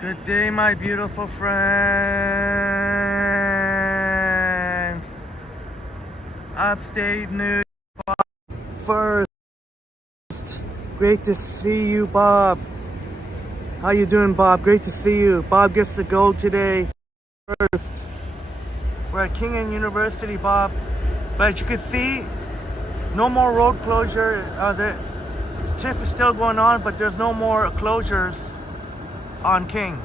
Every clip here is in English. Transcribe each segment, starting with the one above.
Good day, my beautiful friends. Upstate New York. First, great to see you, Bob. How you doing, Bob? Great to see you. Bob gets to go today. First, we're at Kingan University, Bob. But as you can see, no more road closure. The TIFF is still going on, but there's no more closures on King.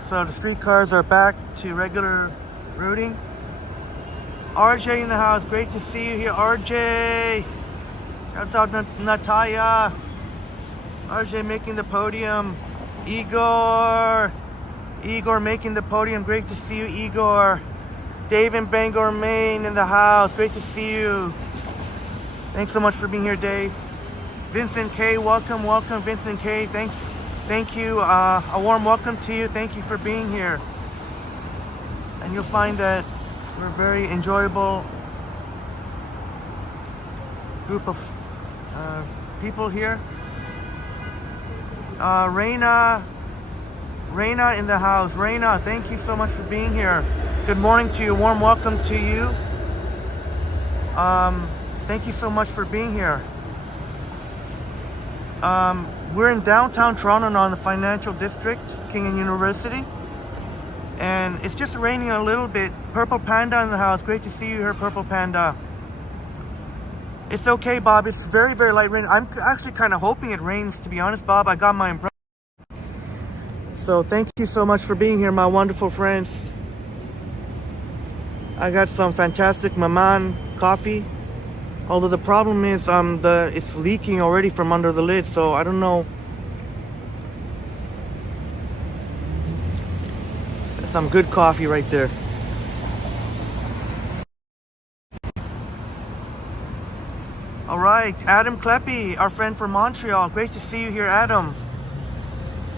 So the streetcars are back to regular routing. RJ in the house, great to see you here, RJ. Shouts out Natalia. RJ making the podium. Igor making the podium, great to see you, Igor. Dave in Bangor, Maine in the house, great to see you. Thanks so much for being here, Dave. Vincent K, welcome, Vincent K. Thank you. A warm welcome to you. Thank you for being here. And you'll find that we're a very enjoyable group of people here. Reina in the house. Reina, thank you so much for being here. Good morning to you. Warm welcome to you. Thank you so much for being here. We're in downtown Toronto now in the financial district, Kingan University. And it's just raining a little bit. Purple Panda in the house. Great to see you here, Purple Panda. It's okay, Bob. It's very, very light rain. I'm actually kind of hoping it rains, to be honest, Bob. I got my umbrella. So thank you so much for being here, my wonderful friends. I got some fantastic Maman coffee. Although the problem is it's leaking already from under the lid, so I don't know. That's some good coffee right there. All right, Adam Kleppy, our friend from Montreal. Great to see you here, Adam.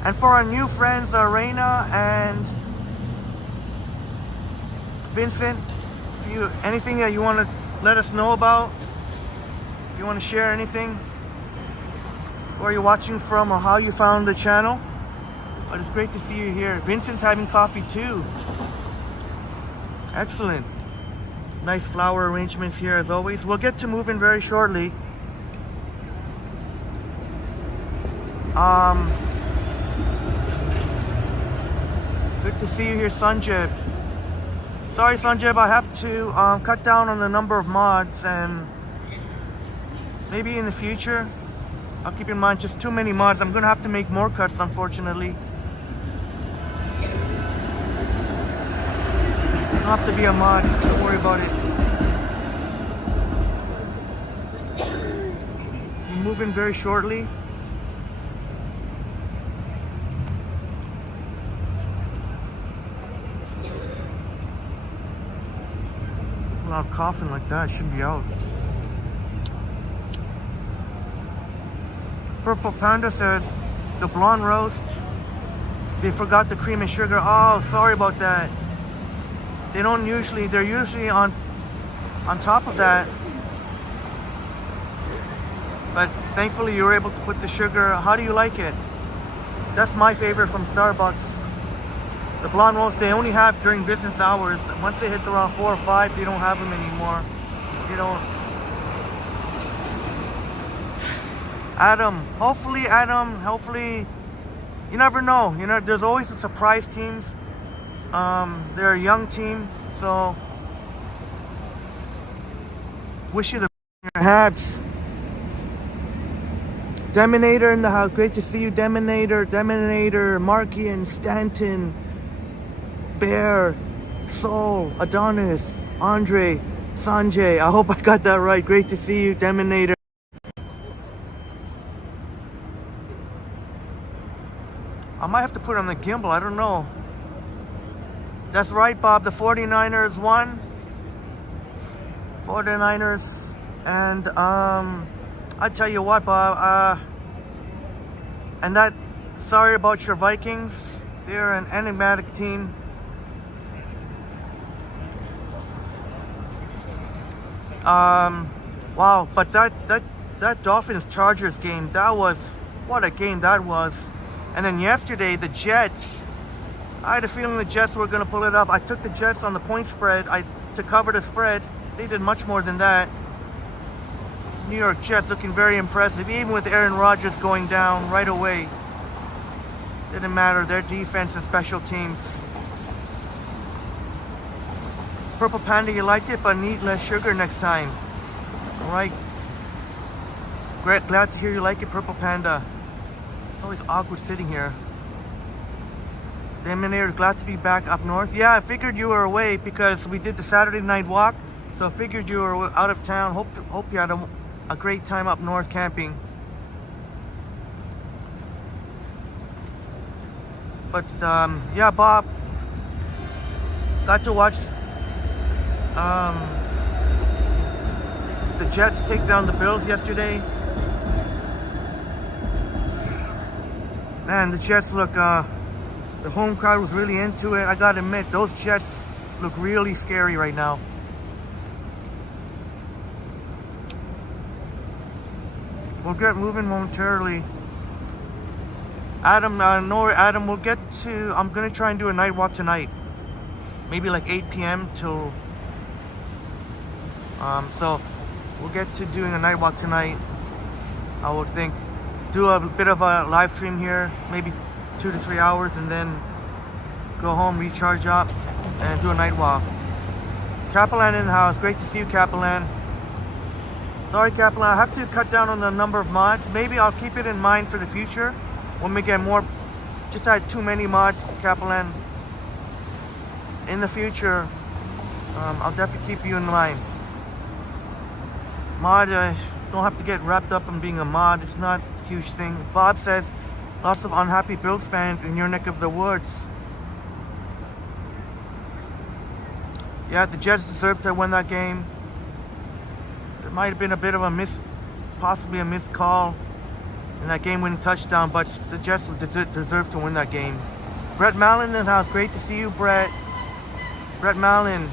And for our new friends, Reina and Vincent, anything that you want to let us know about? If you want to share anything, where you're watching from or how you found the channel, but it's great to see you here. Vincent's having coffee too. Excellent. Nice flower arrangements here as always. We'll get to moving very shortly. Good to see you here, Sanjib. Sorry, Sanjib, I have to cut down on the number of mods, and maybe in the future, I'll keep in mind just too many mods. I'm gonna have to make more cuts, unfortunately. You don't have to be a mod, don't worry about it. We're moving very shortly. Without coughing like that, it shouldn't be out. Purple Panda says, the blonde roast, they forgot the cream and sugar. Oh, sorry about that. They're usually on top of that. But thankfully you were able to put the sugar. How do you like it? That's my favorite from Starbucks. The blonde roast they only have during business hours. Once it hits around 4 or 5, they don't have them anymore. You know. Adam, hopefully, you never know. You know, there's always a surprise teams. They're a young team, so wish you the Habs. Deminator in the house. Great to see you, Deminator, Marky and Stanton, Bear, Soul, Adonis, Andre, Sanjay. I hope I got that right. Great to see you, Deminator. I might have to put it on the gimbal, I don't know. That's right, Bob, the 49ers won. 49ers, and I tell you what, Bob, and that, sorry about your Vikings. They're an enigmatic team. Wow, but that Dolphins-Chargers game, what a game that was. And then yesterday, the Jets I had a feeling the Jets were going to pull it off. I took the Jets on the point spread to cover the spread. They did much more than that. New York Jets looking very impressive, even with Aaron Rodgers going down right away. Didn't matter, their defense and special teams. Purple Panda, you liked it, but need less sugar next time. Alright. Great, glad to hear you like it, Purple Panda. It's always awkward sitting here. Deminator, glad to be back up north. Yeah, I figured you were away because we did the Saturday night walk. So I figured you were out of town. Hope you had a great time up north camping. But yeah, Bob, got to watch the Jets take down the Bills yesterday. Man, the Jets look, the home crowd was really into it. I gotta admit, those Jets look really scary right now. We'll get moving momentarily. Adam, no, Adam, we'll get to, I'm gonna try and do a night walk tonight. Maybe like 8 p.m. till, so we'll get to doing a night walk tonight. I would think, do a bit of a live stream here, maybe 2 to 3 hours, and then go home, recharge up, and do a night walk. Kaplan in the house, great to see you, Kaplan. Sorry, Kaplan, I have to cut down on the number of mods. Maybe I'll keep it in mind for the future when we get more. Just had too many mods, Kaplan. In the future, I'll definitely keep you in mind. Mod, don't have to get wrapped up in being a mod. It's not a huge thing. Bob says, lots of unhappy Bills fans in your neck of the woods. Yeah, the Jets deserved to win that game. There might have been a bit of a possibly a missed call in that game-winning touchdown, but the Jets deserve to win that game. Brett Mallon in the house, great to see you, Brett. Brett Mallon.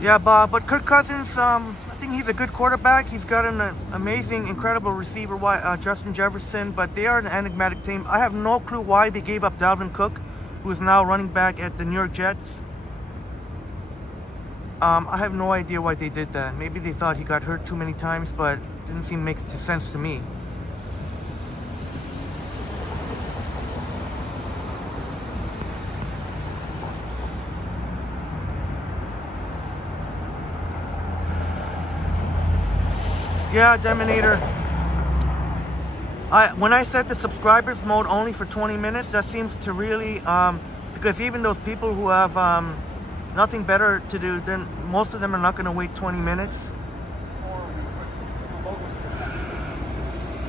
Yeah, Bob, but Kirk Cousins, I think he's a good quarterback. He's got an amazing, incredible receiver, Justin Jefferson, but they are an enigmatic team. I have no clue why they gave up Dalvin Cook, who is now running back at the New York Jets. I have no idea why they did that. Maybe they thought he got hurt too many times, but it didn't seem to make sense to me. Yeah, Deminator. When I set the subscribers mode only for 20 minutes, that seems to really, because even those people who have nothing better to do, then most of them are not going to wait 20 minutes.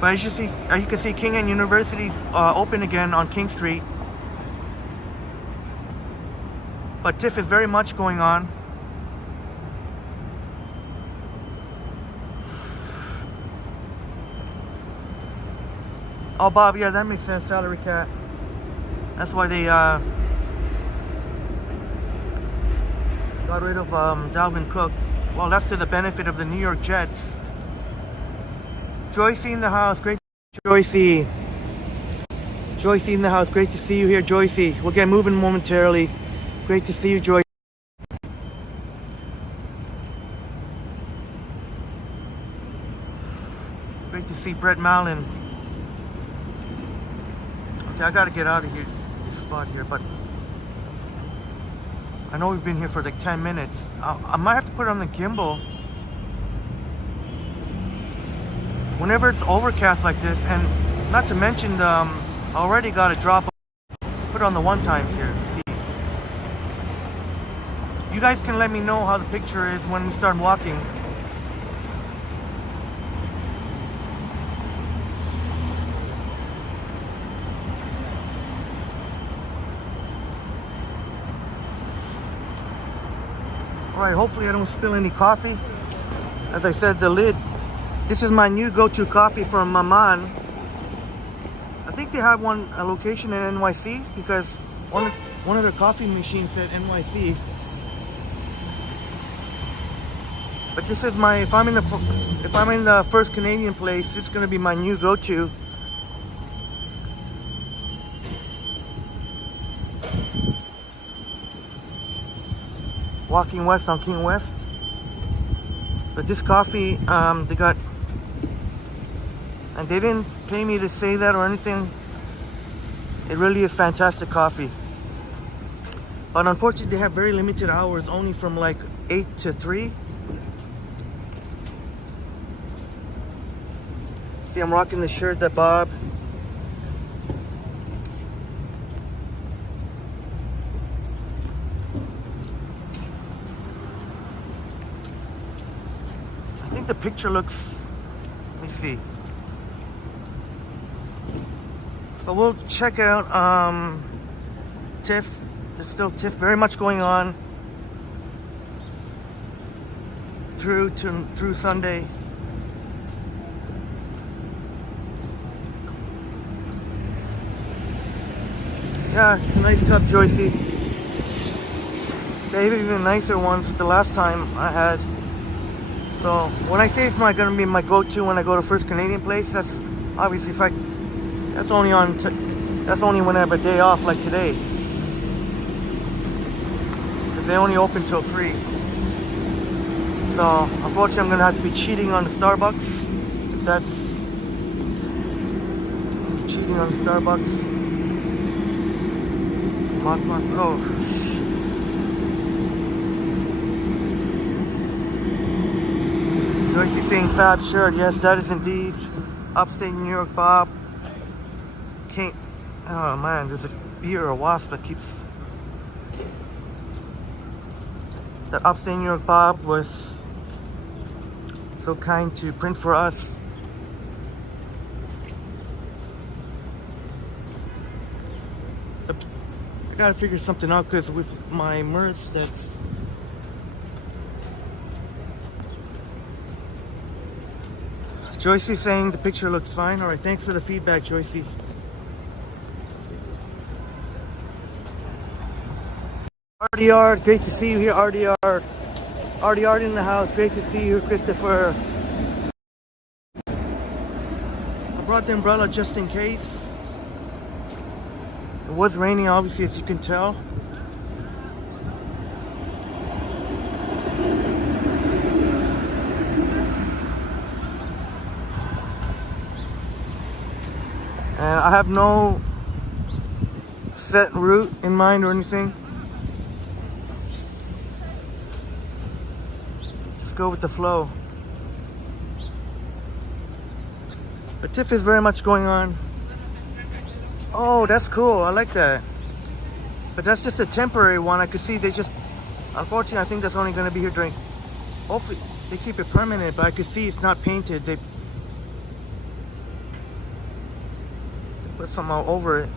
But as you can see, King and University's open again on King Street. But TIFF is very much going on. Oh, Bob, yeah, that makes sense, Salary Cat. That's why they got rid of Dalvin Cook. Well, that's to the benefit of the New York Jets. Joycey in the house, great. Joycey. Joycey in the house, great to see you here, Joycey. We'll get moving momentarily. Great to see you, Joycey. Great to see Brett Mallon. Okay, I gotta get out of here, this spot here, but I know we've been here for like 10 minutes. I might have to put it on the gimbal. Whenever it's overcast like this, and not to mention I already got a drop. Put it on the one times here. See. You guys can let me know how the picture is when we start walking. Alright, hopefully I don't spill any coffee. As I said, the lid. This is my new go-to coffee from Maman. I think they have a location in NYC because one of their coffee machines said NYC. But this is my, if I'm in the first Canadian place, this is gonna be my new go-to. walking west on King West. But this coffee, they got, and they didn't pay me to say that or anything. It really is fantastic coffee. But unfortunately, they have very limited hours, only from like 8 to 3. See, I'm rocking the shirt that Bob. I think the picture looks, let me see. But we'll check out TIFF. There's still TIFF, very much going on through Sunday. Yeah, it's a nice cup, Joycey. They have even nicer ones the last time I had. So when I say it's not gonna be my go-to when I go to First Canadian Place, that's obviously that's only when I have a day off like today. Because they only open till 3. So unfortunately I'm gonna have to be cheating on the Starbucks. If that's cheating on the Starbucks. Oh, Joycey saying fab shirt. Yes, that is indeed upstate New York Bob. Can't, oh man, there's a bee or a wasp that keeps. That upstate New York Bob was so kind to print for us. I gotta figure something out because with my merch, that's. Joycey saying the picture looks fine. All right, thanks for the feedback, Joycey. RDR, great to see you here, RDR. RDR in the house, great to see you, Christopher. I brought the umbrella just in case. It was raining, obviously, as you can tell. And I have no set route in mind or anything. Just go with the flow. But TIFF is very much going on. Oh, that's cool. I like that. But that's just a temporary one. I could see they just, unfortunately, I think that's only going to be here during, hopefully they keep it permanent, but I could see it's not painted. They put something all over it.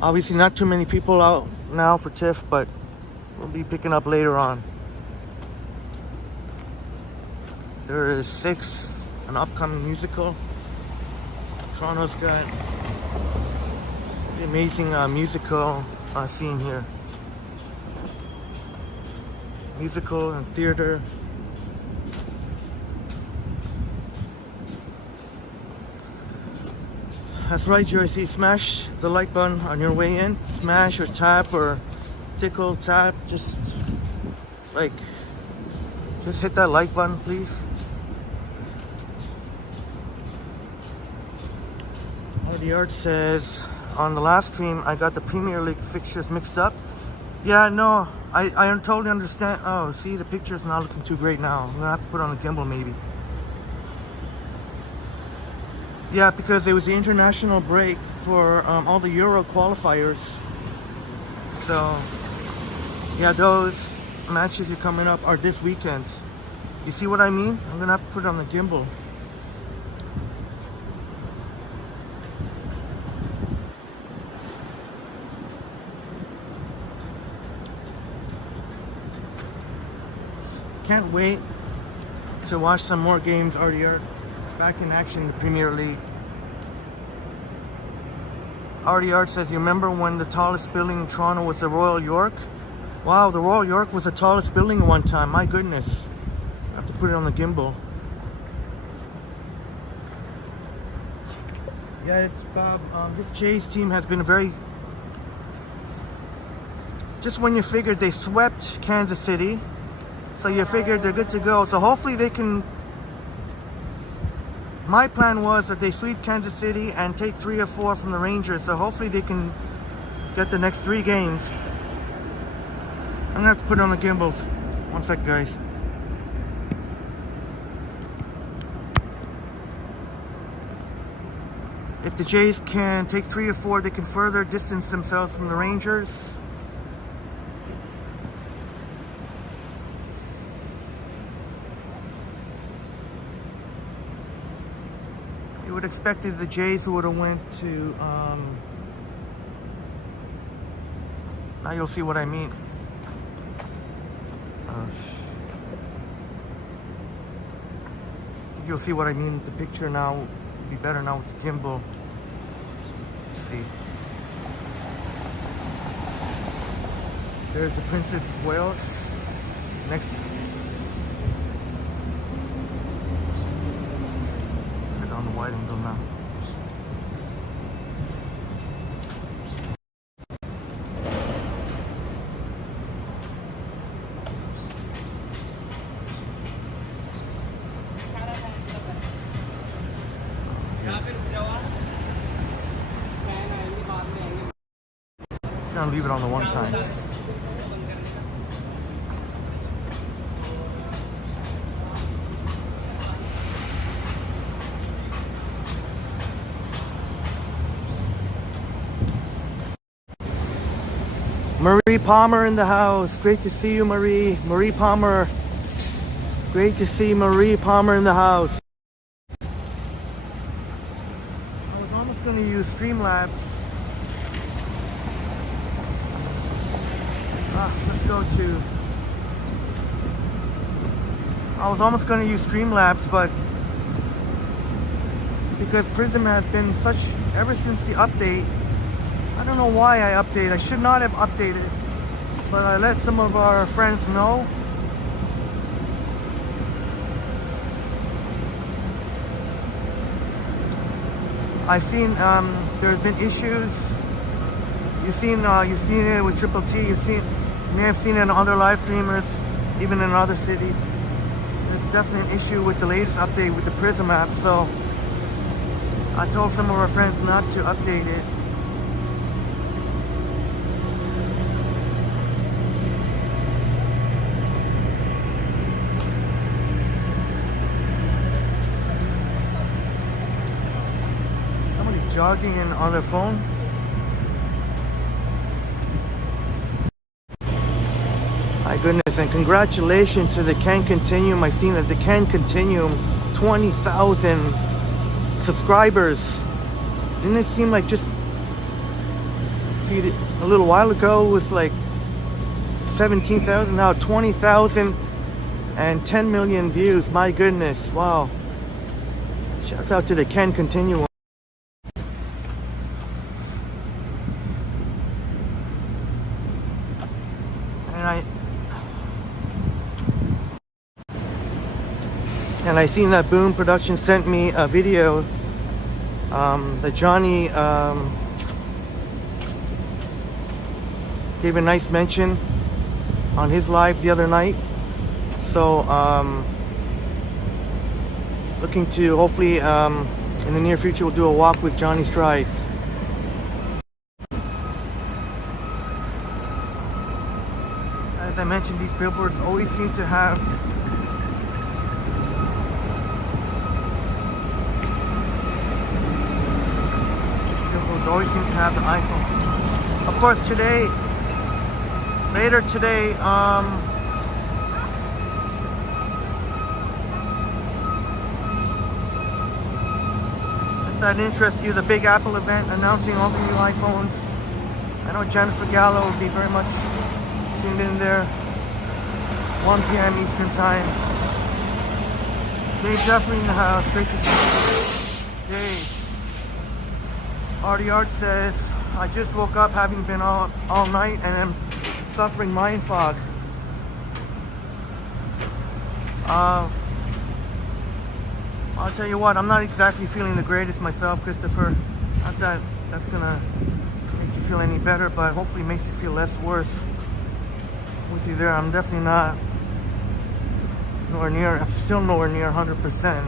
Obviously not too many people out now for TIFF, but we'll be picking up later on. There is 6, an upcoming musical. Toronto's got the amazing musical scene here. Musical and theater. That's right, Joycey. Smash the like button on your way in. Smash or tap or tickle, tap. Just hit that like button, please. The art says on the last stream I got the Premier League fixtures mixed up. Yeah, no, I totally understand. Oh, see, the picture's not looking too great now. I'm gonna have to put it on the gimbal maybe. Yeah, because it was the international break for all the Euro qualifiers. So, yeah, those matches are coming up are this weekend. You see what I mean? I'm gonna have to put it on the gimbal. Can't wait to watch some more games. RDR back in action in the Premier League. Artie Art says, you remember when the tallest building in Toronto was the Royal York? Wow, the Royal York was the tallest building at one time. My goodness. I have to put it on the gimbal. Yeah, it's Bob. This Jays team has been very... Just when you figured they swept Kansas City, so you figured they're good to go. So hopefully they can... My plan was that they sweep Kansas City and take 3 or 4 from the Rangers. So hopefully they can get the next 3 games. I'm gonna have to put it on the gimbals. One sec, guys. If the Jays can take 3 or 4, they can further distance themselves from the Rangers. You would expect the Jays who would have went to, now you'll see what I mean. You'll see what I mean. The picture now will be better now with the gimbal. Let's see. There's the Princess of Wales. Next. Put it on the wide angle now. I'm gonna leave it on the 1 times. Marie Palmer in the house. Great to see you, Marie. Marie Palmer. Great to see Marie Palmer in the house. I was almost going to use Streamlabs. Let's go to... I was almost going to use Streamlabs, but because Prism has been such... Ever since the update, I don't know why I updated. I should not have updated, but I let some of our friends know. I've seen there's been issues. You've seen it with Triple T. You may have seen it in other live streamers, even in other cities. There's definitely an issue with the latest update with the Prism app. So I told some of our friends not to update it. Somebody's jogging and on their phone. My goodness, and congratulations to the Can Continuum. I seen that the Can Continuum, 20,000 subscribers. Didn't it seem like just a little while ago it was like 17,000, now 20,000 and 10 million views. My goodness, wow. Shouts out to the Can Continuum. And I seen that Boom Productions sent me a video that Johnny gave a nice mention on his live the other night. So looking to hopefully in the near future we'll do a walk with Johnny Strides. As I mentioned, these billboards always seem to have always seem to have the iPhone. Of course, later today, if that interests you, the Big Apple event announcing all the new iPhones. I know Jennifer Gallo will be very much tuned in there. 1 p.m. Eastern Time. Dave definitely in the house. Great to see you. Dave. Artie Art says, I just woke up having been out all night and am suffering mind fog. I'll tell you what, I'm not exactly feeling the greatest myself, Christopher. Not that that's gonna make you feel any better, but hopefully it makes you feel less worse with you there. I'm definitely not I'm still nowhere near 100%.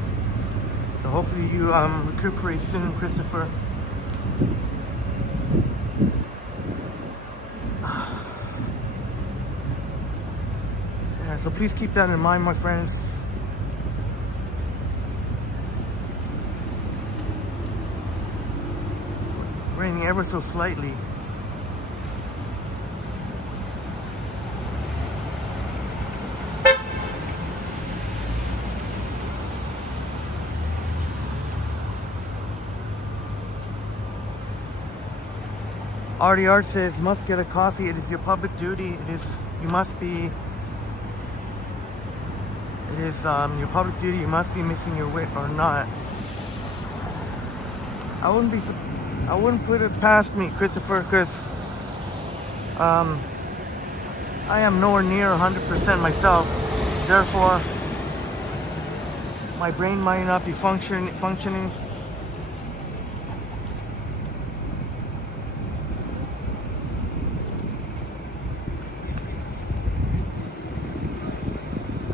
So hopefully you recuperate soon, Christopher. Yeah, so please keep that in mind, my friends. Raining ever so slightly. Artie Art says, must get a coffee. It is your public duty. It is, you must be, it is your public duty. You must be missing your wit or not. I wouldn't put it past me, Christopher, because I am nowhere near 100% myself. Therefore, my brain might not be functioning.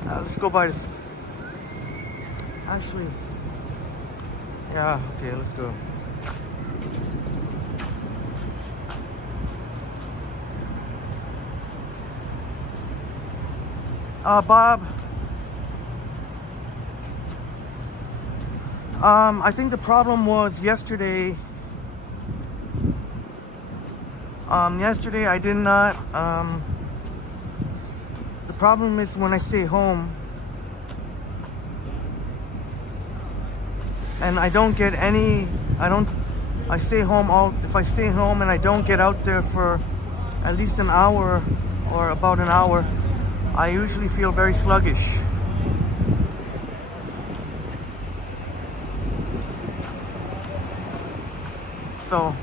Let's go by this. Actually, yeah, okay, let's go. Bob, I think the problem was yesterday. Yesterday I did not, the problem is when I stay home and I don't get any, I stay home if I stay home and I don't get out there for at least an hour or about an hour, I usually feel very sluggish. So,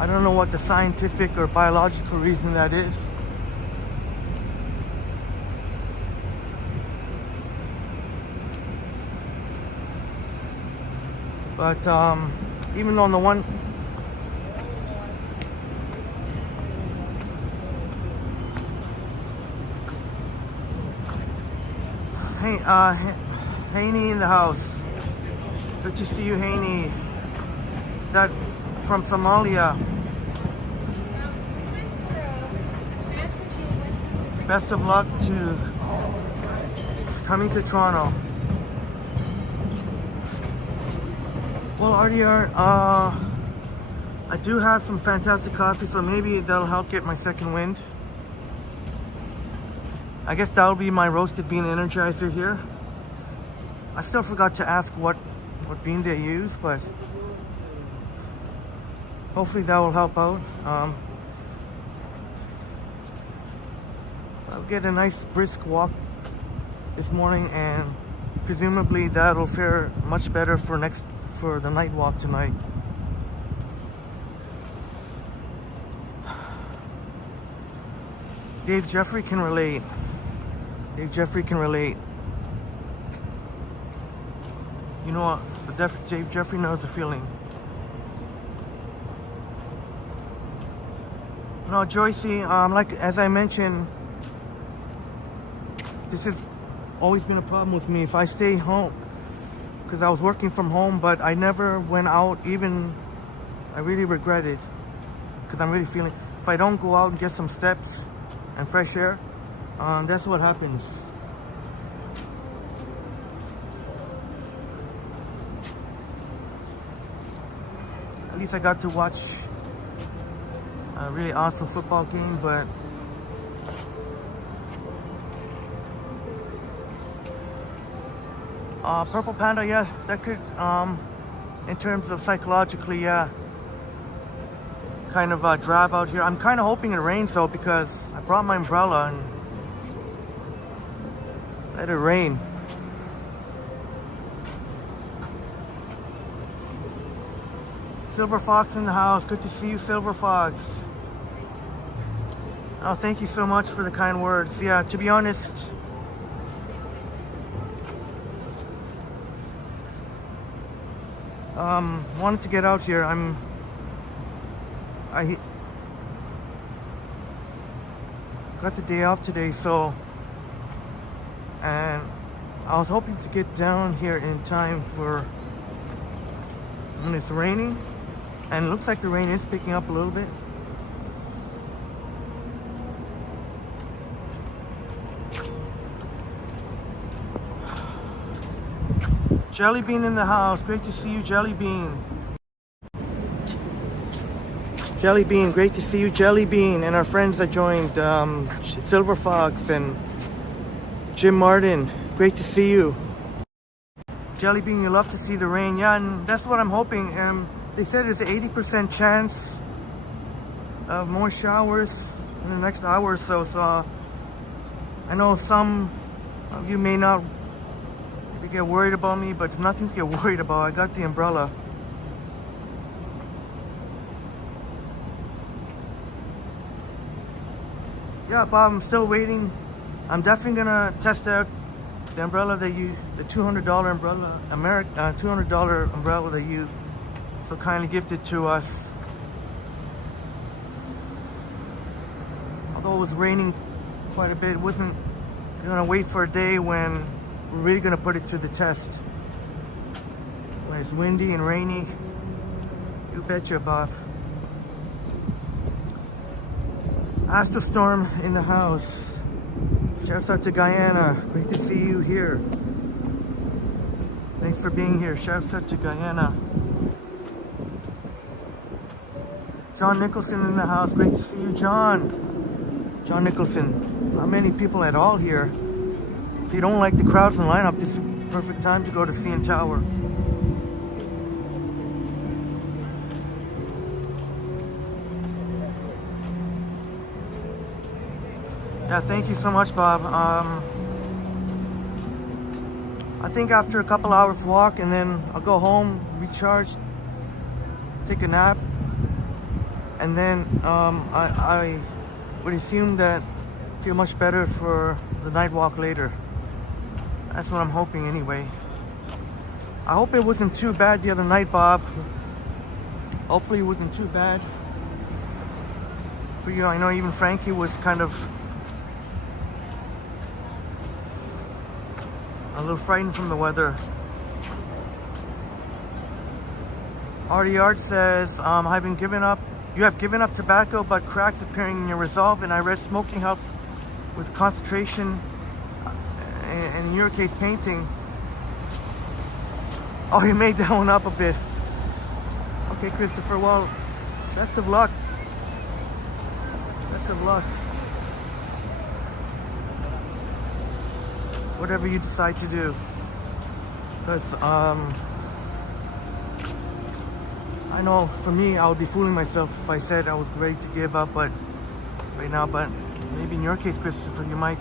I don't know what the scientific or biological reason that is. But even on the one, hey, Haney in the house. Good to see you, Haney. Is that from Somalia? Best of luck to coming to Toronto. Well, RDR, I do have some fantastic coffee, so maybe that'll help get my second wind. I guess that'll be my roasted bean energizer here. I still forgot to ask what bean they use, but hopefully that will help out. I'll get a nice brisk walk this morning, and presumably that'll fare much better for the night walk tonight. Dave Jeffrey can relate. Dave Jeffrey can relate. You know what? Dave Jeffrey knows the feeling. No, Joycey, like as I mentioned, this has always been a problem with me. If I stay home, because I was working from home, but I never went out. Even I really regret it, because I'm really feeling, if I don't go out and get some steps and fresh air, that's what happens. At least I got to watch a really awesome football game, but Purple Panda, yeah, that could, in terms of psychologically, yeah, kind of drab out here. I'm kind of hoping it rains though, because I brought my umbrella and let it rain. Silver Fox in the house. Good to see you, Silver Fox. Oh, thank you so much for the kind words. Yeah, to be honest, wanted to get out here. I got the day off today, and I was hoping to get down here in time for when it's raining, and it looks like the rain is picking up a little bit. Jelly Bean in the house. Great to see you, Jelly Bean. Jelly Bean, great to see you, Jelly Bean, and our friends that joined, Silver Fox and Jim Martin. Great to see you. Jelly Bean, you love to see the rain. Yeah, and that's what I'm hoping. They said there's an 80% chance of more showers in the next hour or so. So I know some of you may not get worried about me, but it's nothing to get worried about. I got the umbrella. Yeah, Bob, I'm still waiting. I'm definitely gonna test out the umbrella that you, the $200 umbrella, $200 umbrella that you so kindly gifted to us. Although it was raining quite a bit, it wasn't gonna wait for a day when we're really gonna put it to the test. When it's windy and rainy, you betcha, Bob. Astrostorm in the house. Shouts out to Guyana. Great to see you here. Thanks for being here. Shouts out to Guyana. John Nicholson in the house. Great to see you, John. John Nicholson. Not many people at all here. If you don't like the crowds and lineup, this is the perfect time to go to CN Tower. Yeah, thank you so much, Bob. I think after a couple hours walk, and then I'll go home, recharge, take a nap, and then I would assume that I feel much better for the night walk later. That's what I'm hoping anyway. I hope it wasn't too bad the other night, Bob. Hopefully it wasn't too bad for you. I know even Frankie was kind of a little frightened from the weather. Artie Art says, I've been given up. You have given up tobacco, but cracks appearing in your resolve. And I read smoking helps with concentration, and in your case, painting. Oh, you made that one up a bit. Okay, Christopher. Well, best of luck. Best of luck. Whatever you decide to do, because I know for me, I would be fooling myself if I said I was ready to give up, but right now, but maybe in your case, Christopher, you might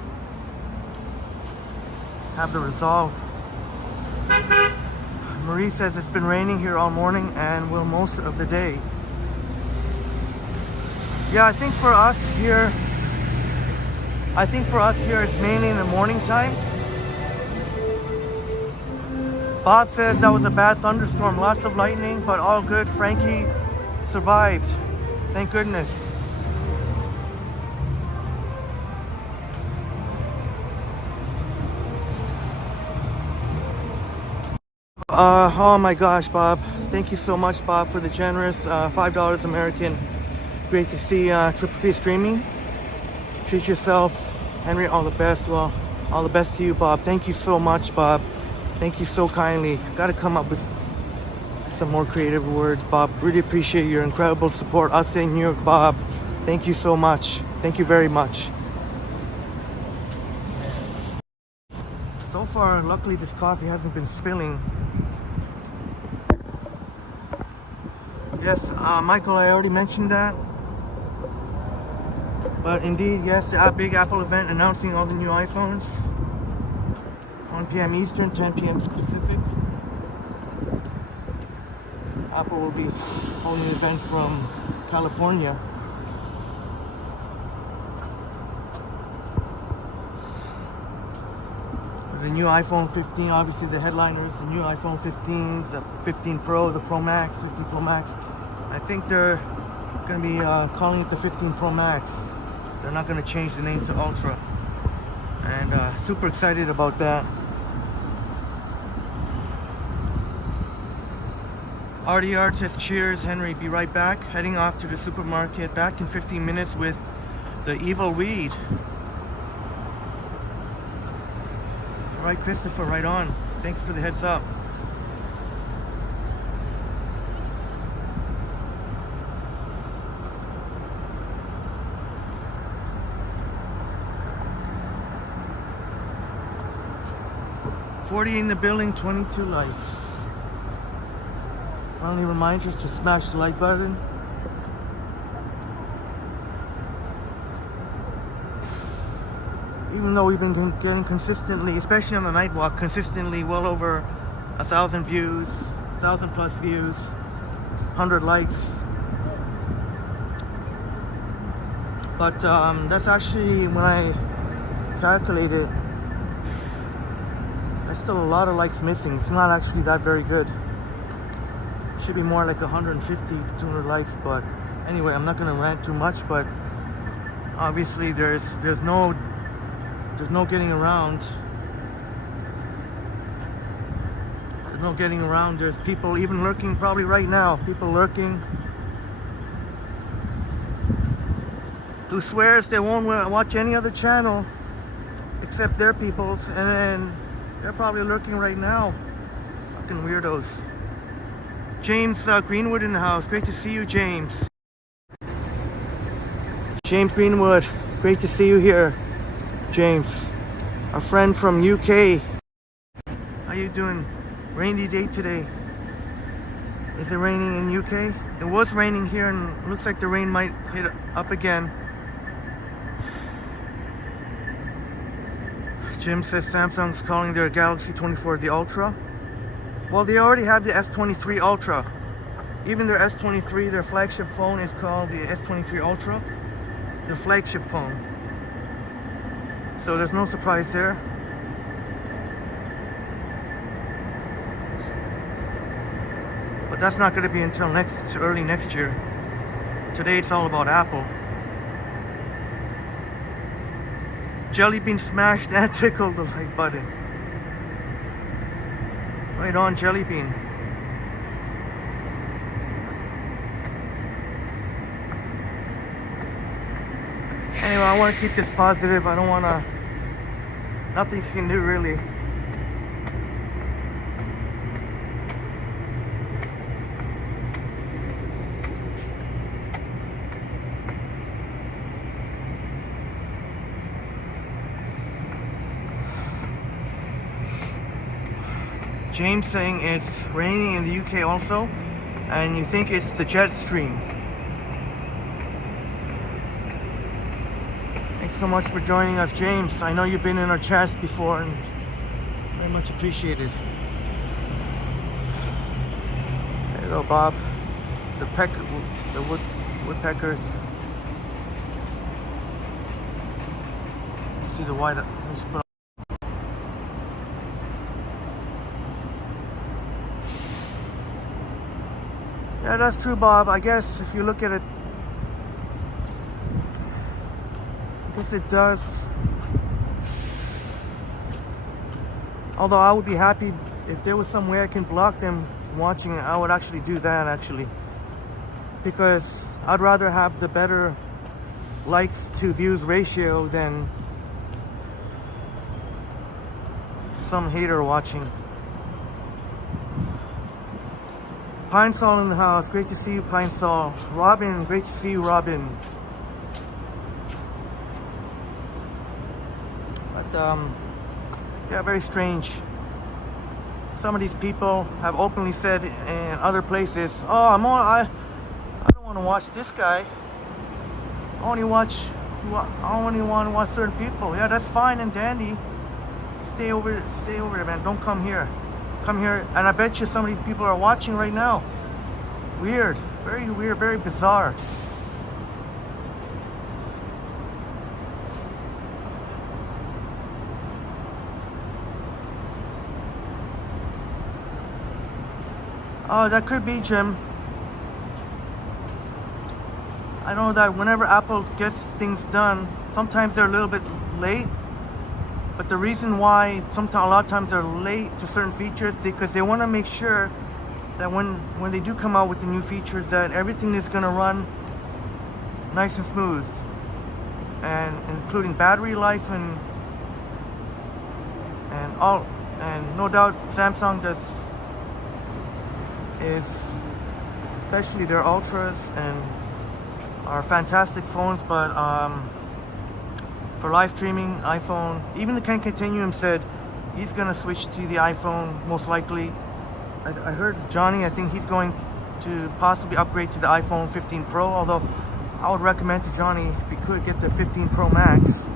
have the resolve. Marie says it's been raining here all morning and will most of the day. Yeah, I think for us here it's mainly in the morning time. Bob says that was a bad thunderstorm, lots of lightning, but all good. Frankie survived, thank goodness. Oh my gosh, Bob, thank you so much, Bob, for the generous $5 American. Great to see Triple P streaming. Treat yourself, Henry, all the best. Well, all the best to you, Bob. Thank you so much, Bob. Thank you so kindly. Got to come up with some more creative words, Bob. Really appreciate your incredible support. Outside New York, Bob. Thank you so much. Thank you very much. So far, luckily, this coffee hasn't been spilling. Yes, Michael, I already mentioned that. But indeed, yes, a big Apple event announcing all the new iPhones. 1 p.m. Eastern, 10 p.m. Pacific. Apple will be holding an event from California. The new iPhone 15, obviously the headliners, the new iPhone 15s, the 15 Pro, the Pro Max, 15 Pro Max. I think they're going to be calling it the 15 Pro Max. They're not going to change the name to Ultra. And super excited about that. RDR says cheers, Henry, be right back. Heading off to the supermarket, back in 15 minutes with the evil weed. Right, Christopher, right on. Thanks for the heads up. $40 in the building, 22 likes. Finally, reminders to smash the like button. Even though we've been getting consistently, especially on the night walk, consistently well over 1,000 views, 1,000 plus views, 100 likes. But that's actually, when I calculated, there's still a lot of likes missing. It's not actually that very good. It should be more like 150 to 200 likes. But anyway, I'm not going to rant too much. But obviously, there's no getting around. There's no getting around. There's people even lurking, probably right now. People lurking who swears they won't watch any other channel except their people's, and then they're probably lurking right now. Fucking weirdos. James Greenwood in the house. Great to see you, James. James Greenwood. Great to see you here, James. Our friend from UK. How you doing? Rainy day today. Is it raining in UK? It was raining here, and it looks like the rain might hit up again. Jim says Samsung's calling their Galaxy 24 the Ultra. Well, they already have the S23 Ultra. Even their S23, their flagship phone, is called the S23 Ultra. Their flagship phone. So there's no surprise there. But that's not going to be until early next year. Today it's all about Apple. Jelly Bean smashed and tickled the like button. Right on, Jelly Bean. Anyway, I want to keep this positive. I don't want to... Nothing you can do, really. James saying it's raining in the UK also, and you think it's the jet stream. Thanks so much for joining us, James. I know you've been in our chats before, and very much appreciated. There you go, Bob. The woodpeckers. See the white. Yeah, that's true, Bob. I guess if you look at it, I guess it does. Although I would be happy if there was some way I can block them from watching it. I would actually do that, actually, because I'd rather have the better likes to views ratio than some hater watching. Pine Sol in the house. Great to see you, Pine Sol. Robin, great to see you, Robin. But yeah, very strange. Some of these people have openly said in other places, "Oh, I don't want to watch this guy. I only want to watch certain people." Yeah, that's fine and dandy. Stay over there, man. Don't come here. Come here, and I bet you some of these people are watching right now. Weird, very bizarre. Oh, that could be, Jim. I know that whenever Apple gets things done, sometimes they're a little bit late. But the reason why sometimes, a lot of times they're late to certain features, because they want to make sure that when they do come out with the new features, that everything is going to run nice and smooth, and including battery life and all. And no doubt Samsung is especially their Ultras and are fantastic phones, but for live streaming, iPhone, even the Ken Continuum said he's gonna switch to the iPhone most likely. I heard Johnny, I think he's going to possibly upgrade to the iPhone 15 Pro, although I would recommend to Johnny, if he could, get the 15 Pro Max.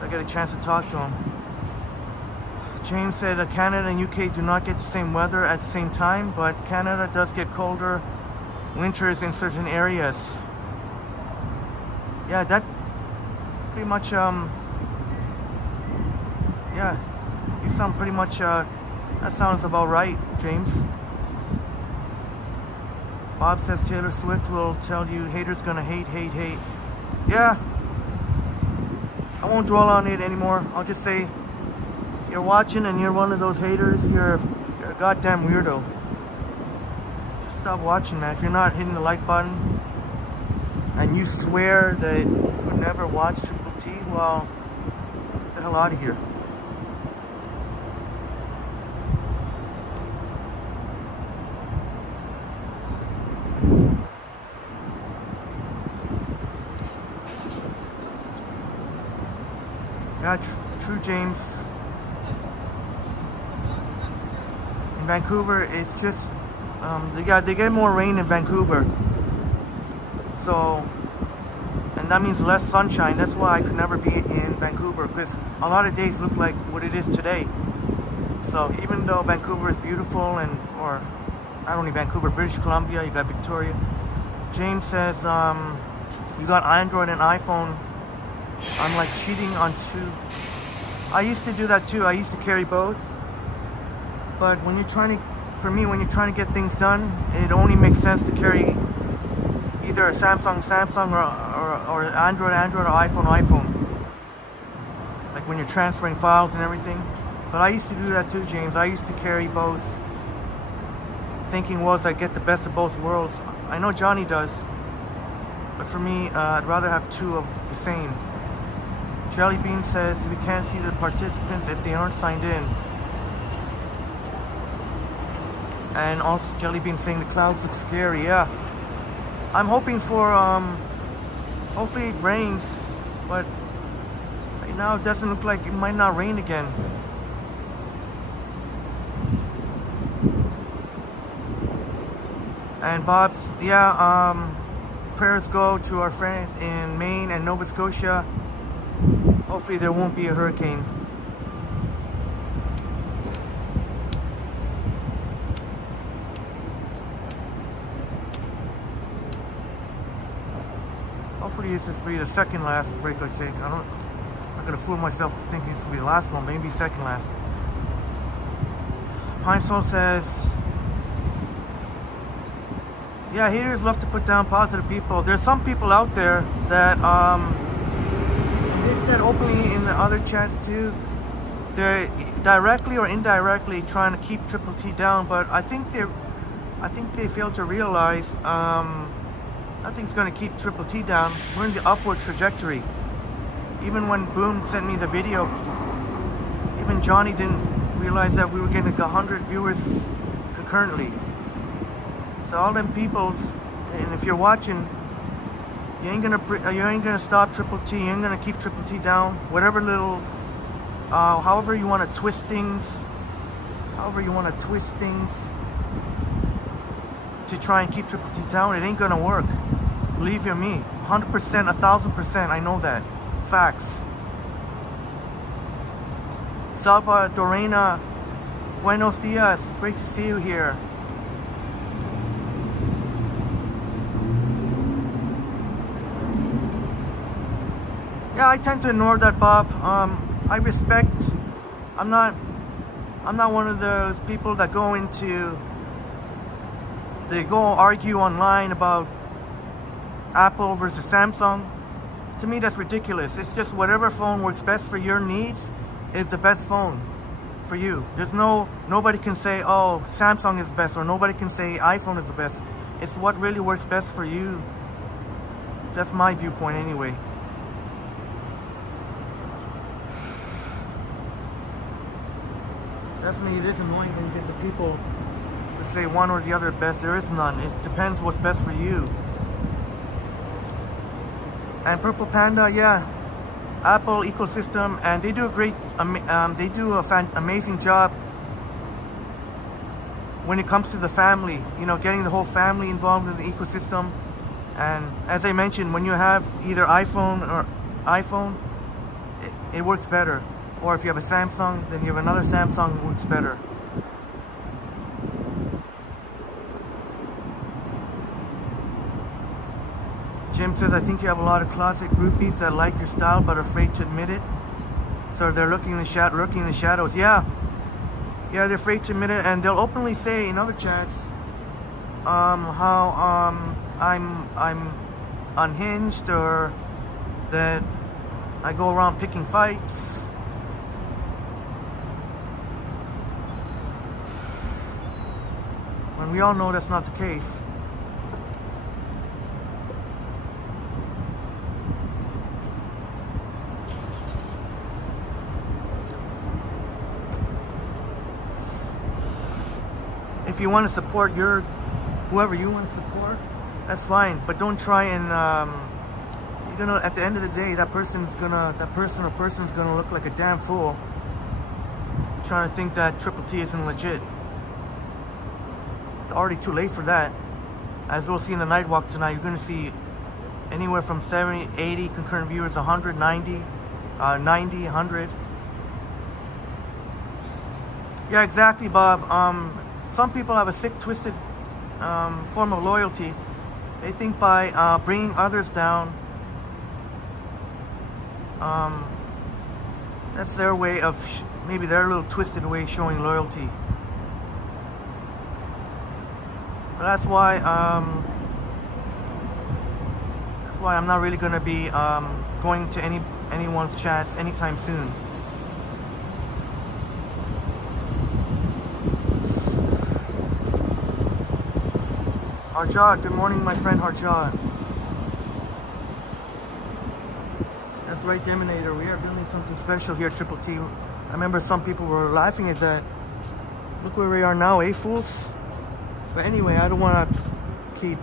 I get a chance to talk to him. James said Canada and UK do not get the same weather at the same time, but Canada does get colder winters in certain areas. Yeah, that pretty much, yeah, you sound pretty much, that sounds about right, James. Bob says Taylor Swift will tell you haters gonna hate. Yeah, I won't dwell on it anymore. I'll just say, if you're watching and you're one of those haters, you're a goddamn weirdo. Stop watching, man. If you're not hitting the like button and you swear that you could never watch Triple T, well, get the hell out of here. Yeah, true, James. In Vancouver, it's just they get more rain in Vancouver, so, and that means less sunshine. That's why I could never be in Vancouver, because a lot of days look like what it is today. So even though Vancouver is beautiful, or not only Vancouver, British Columbia, you got Victoria. James says you got Android and iPhone. I'm like cheating on two. I used to do that too. I used to carry both, but when you're trying to when you're trying to get things done, it only makes sense to carry either a Samsung or Android or iPhone. Like when you're transferring files and everything. But I used to do that too, James. I used to carry both. Thinking was I get the best of both worlds. I know Johnny does, but for me, I'd rather have two of the same. Jelly Bean says we can't see the participants if they aren't signed in. And also Jelly Bean saying the clouds look scary. Yeah, I'm hoping for hopefully it rains, but right now it doesn't look like it might not rain again. And Bob's, yeah, prayers go to our friends in Maine and Nova Scotia. Hopefully there won't be a hurricane. Hopefully this will be the second last break I take. I'm not gonna fool myself to thinking this will be the last one, maybe second last. Pine Soul says, yeah, haters love to put down positive people. There's some people out there that and they've said openly in the other chats too, they're directly or indirectly trying to keep Triple T down, but I think they fail to realize nothing's going to keep Triple T down. We're in the upward trajectory. Even when Boom sent me the video, even Johnny didn't realize that we were getting 100 viewers concurrently. So all them peoples, and if you're watching, you ain't gonna stop Triple T. You ain't gonna keep Triple T down. Whatever little, however you want to twist things, to try and keep Triple T down, it ain't gonna work. Believe you me, 100%, 1,000%. I know that. Facts. Salva Dorena, buenos dias. Great to see you here. Yeah, I tend to ignore that, Bob. I respect. I'm not. I'm not one of those people that go into. They go argue online about Apple versus Samsung. To me, that's ridiculous. It's just whatever phone works best for your needs is the best phone for you. Nobody can say, oh, Samsung is best, or nobody can say iPhone is the best. It's what really works best for you. That's my viewpoint anyway. Definitely it is annoying when you get the people that say one or the other best. There is none. It depends what's best for you. And Purple Panda, yeah, Apple ecosystem, and they do a great, amazing job when it comes to the family. You know, getting the whole family involved in the ecosystem. And as I mentioned, when you have either iPhone, it works better. Or if you have a Samsung, then you have another Samsung, it works better. Jim says, I think you have a lot of closet groupies that like your style but are afraid to admit it. So they're looking in the shadows. Yeah, they're afraid to admit it, and they'll openly say in other chats how I'm unhinged, or that I go around picking fights. When we all know that's not the case. If you want to support whoever you want to support, that's fine. But don't try and you're gonna, at the end of the day, that person or person's gonna look like a damn fool trying to think that Triple T isn't legit. It's already too late for that. As we'll see in the night walk tonight, you're gonna see anywhere from 70, 80 concurrent viewers, 100, 90, 100. Yeah, exactly, Bob. Some people have a sick, twisted form of loyalty. They think by bringing others down, that's their way of, maybe their little twisted way of showing loyalty. But that's why I'm not really going to be going to anyone's chats anytime soon. Harjad, good morning, my friend Harjad. That's right, Deminator. We are building something special here at Triple T. I remember some people were laughing at that. Look where we are now, eh, fools? But anyway, I don't want to keep.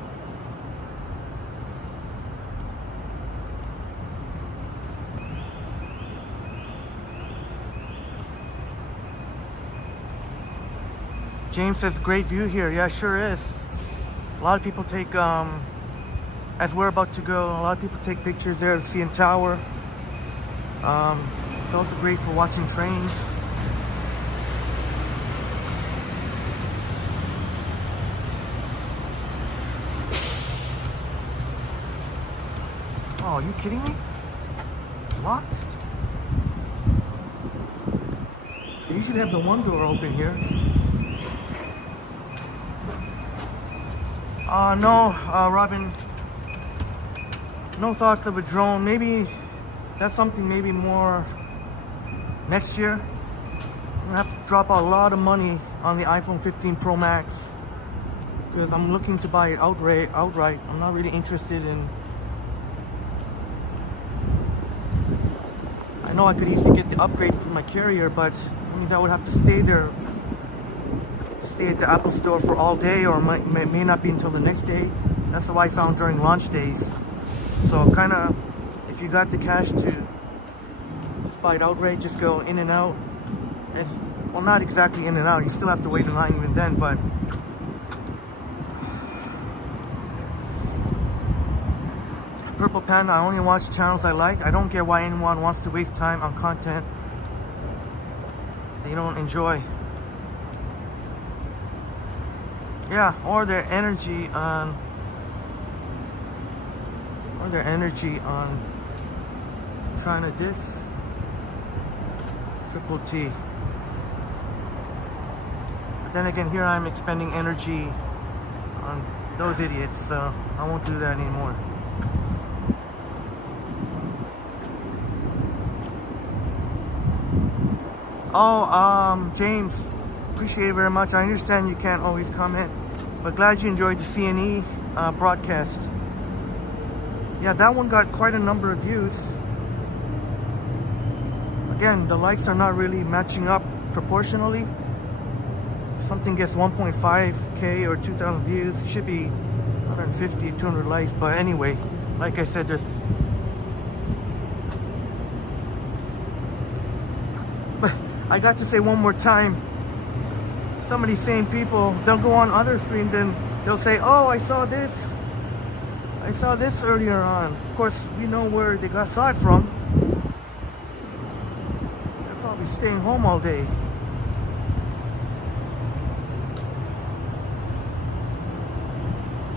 James says, great view here. Yeah, sure is. A lot of people take, as we're about to go, a lot of people take pictures there of CN Tower. It's also great for watching trains. Oh, are you kidding me? It's locked? They usually have the one door open here. No, Robin, no thoughts of a drone. Maybe that's something maybe more next year. I'm gonna have to drop a lot of money on the iPhone 15 Pro Max because I'm looking to buy it outright. I'm not really interested in. I know I could easily get the upgrade from my carrier, but that means I would have to stay there. Stay at the Apple store for all day, or may not be until the next day. That's what I found during launch days. So kind of, if you got the cash to just buy it outright, just go in and out. It's, well, not exactly in and out. You still have to wait in line even then, but Purple Panda, I only watch channels I like. I don't get why anyone wants to waste time on content they don't enjoy. Yeah, or their energy on China Dis, Triple T. But then again, here I'm expending energy on those idiots, so I won't do that anymore. Oh, James, appreciate it very much. I understand you can't always comment, but glad you enjoyed the CNE broadcast. Yeah, that one got quite a number of views. Again, the likes are not really matching up proportionally. If something gets 1.5k or 2,000 views, it should be 150, 200 likes. But anyway, like I said, there's... But I got to say one more time, some of these same people, they'll go on other streams and they'll say, oh, I saw this earlier on. Of course, we know where they saw it from. They're probably staying home all day.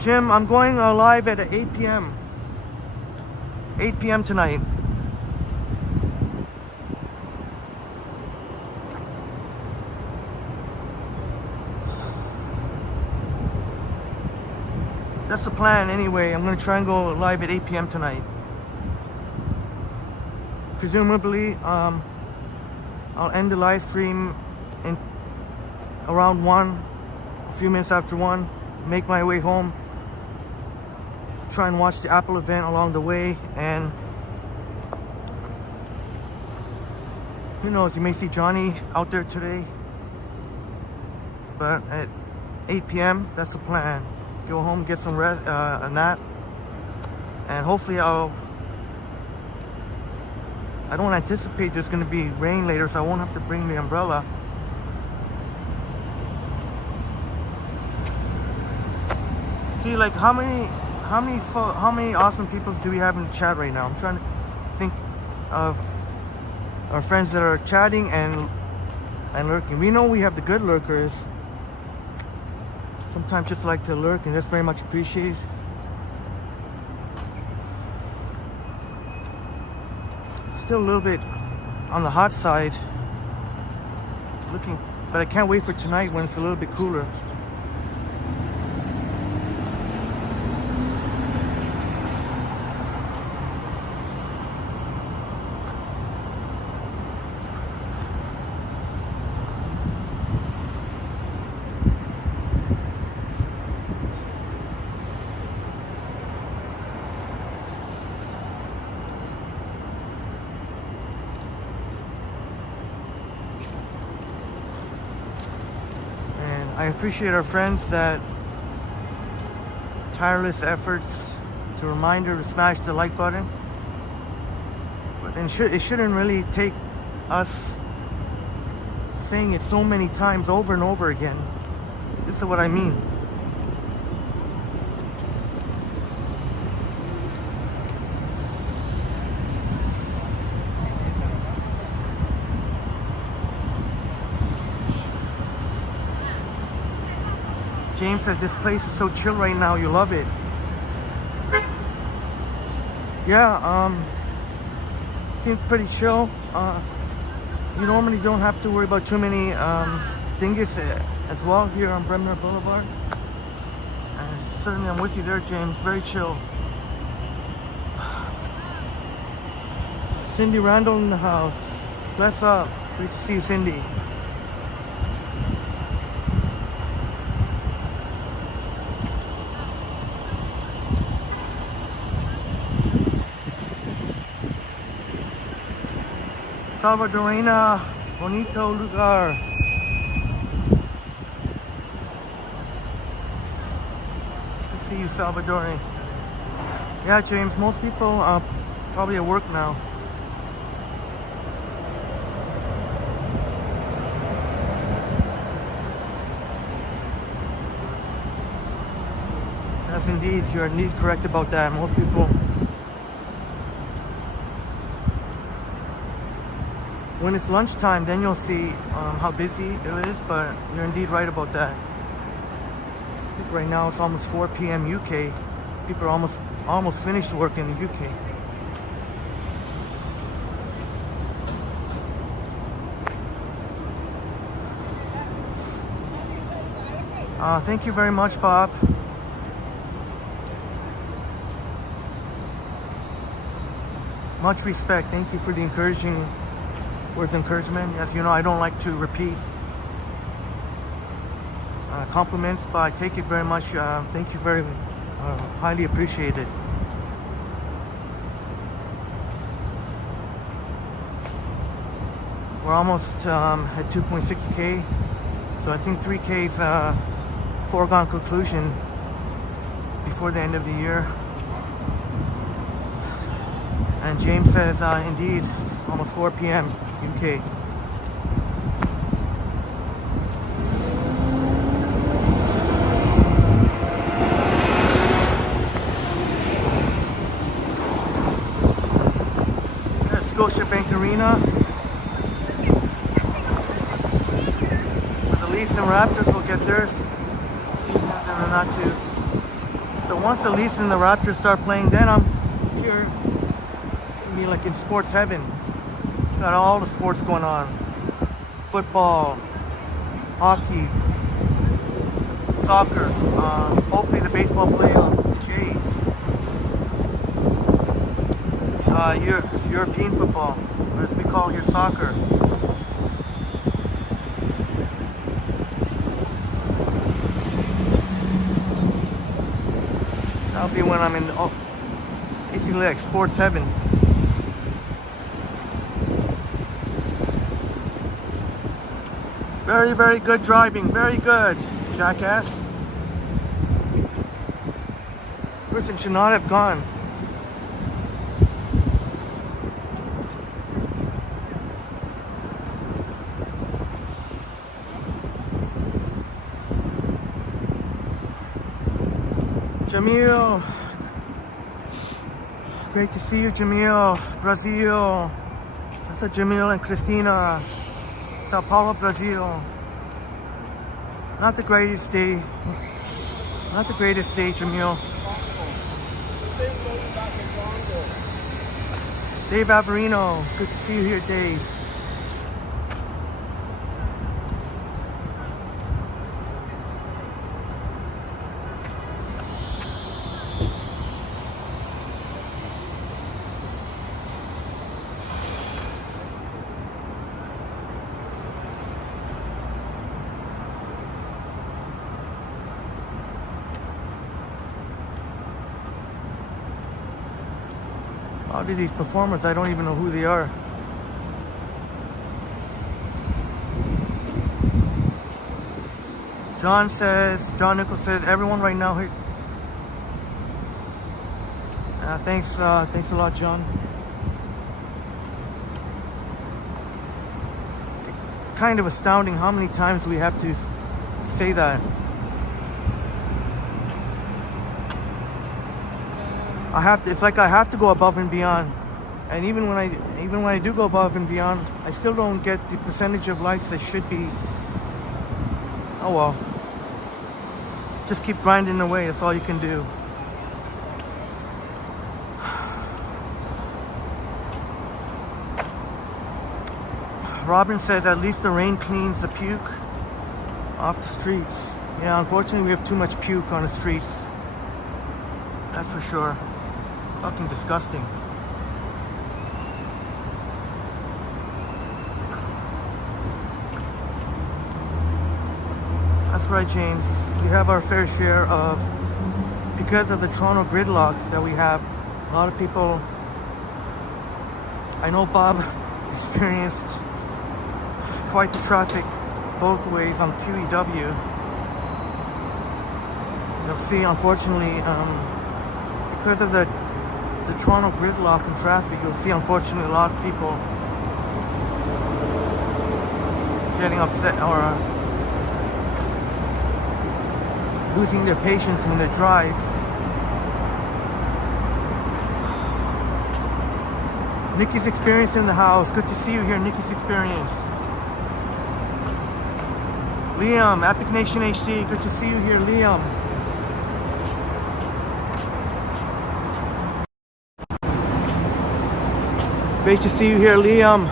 Jim, I'm going live at 8 p.m. 8 p.m. tonight. That's the plan anyway. I'm going to try and go live at 8 p.m. tonight. Presumably, I'll end the live stream in around 1, a few minutes after 1, make my way home, try and watch the Apple event along the way, and who knows, you may see Johnny out there today. But at 8 p.m., that's the plan. Go home, get some rest, a nap, and hopefully I don't anticipate there's going to be rain later, so I won't have to bring the umbrella. See, like, how many awesome people do we have in the chat right now? I'm trying to think of our friends that are chatting and lurking. We know we have the good lurkers. Sometimes just like to lurk, and that's very much appreciated. Still a little bit on the hot side, but I can't wait for tonight when it's a little bit cooler. I appreciate our friends that tireless efforts to remind her to smash the like button. But it shouldn't really take us saying it so many times over and over again. This is what I mean. James says this place is so chill right now, you love it. Yeah, seems pretty chill. You normally don't have to worry about too many dingus as well here on Bremner Boulevard. And certainly I'm with you there, James. Very chill. Cindy Randall in the house. Bless up. Great to see you, Cindy. Salvadorina, bonito lugar. Good to see you, Salvadorian. Yeah, James, most people are probably at work now. Yes, indeed, you're indeed correct about that. Most people. When it's lunchtime, then you'll see how busy it is, but you're indeed right about that. I think right now it's almost 4 p.m. UK. People are almost finished work in the UK. Thank you very much, Bob. Much respect. Thank you for the encouraging words of encouragement. As you know, I don't like to repeat compliments, but I take it very much. Thank you very highly appreciated. We're almost at 2.6K, so I think 3K is a foregone conclusion before the end of the year. And James says, indeed, almost 4 p.m. UK. There's Scotiabank Arena. The Leafs and Raptors will get theirs. Seasons and not too. So once the Leafs and the Raptors start playing, then I'm here. Be like in sports heaven. Got all the sports going on. Football, hockey, soccer, hopefully the baseball playoffs, Jays, European football, or as we call here, soccer. That'll be when I'm in, basically like sports heaven. Very, very good driving. Very good, jackass. Person should not have gone. Jamil. Great to see you, Jamil. Brazil. That's a Jamil and Christina. Sao Paulo, Brazil. Not the greatest day. Not the greatest day, Jamil. Dave Averino. Good to see you here, Dave. A lot of these performers, I don't even know who they are. John Nichols says, everyone right now here. Thanks a lot, John. It's kind of astounding how many times we have to say that. It's like I have to go above and beyond, and even when I do go above and beyond, I still don't get the percentage of likes that should be. Oh well, just keep grinding away. That's all you can do. Robin says at least the rain cleans the puke off the streets. Yeah, unfortunately we have too much puke on the streets. That's for sure. Fucking disgusting. That's right, James. We have our fair share of, because of the Toronto gridlock that we have, a lot of people. I know Bob experienced quite the traffic both ways on QEW. You'll see, unfortunately, because of the Toronto gridlock and traffic, you'll see unfortunately a lot of people getting upset or losing their patience when they drive. Nikki's Experience in the house. Good to see you here, Nikki's Experience. Liam, Epic Nation HD. Good to see you here, Liam. Great to see you here, Liam.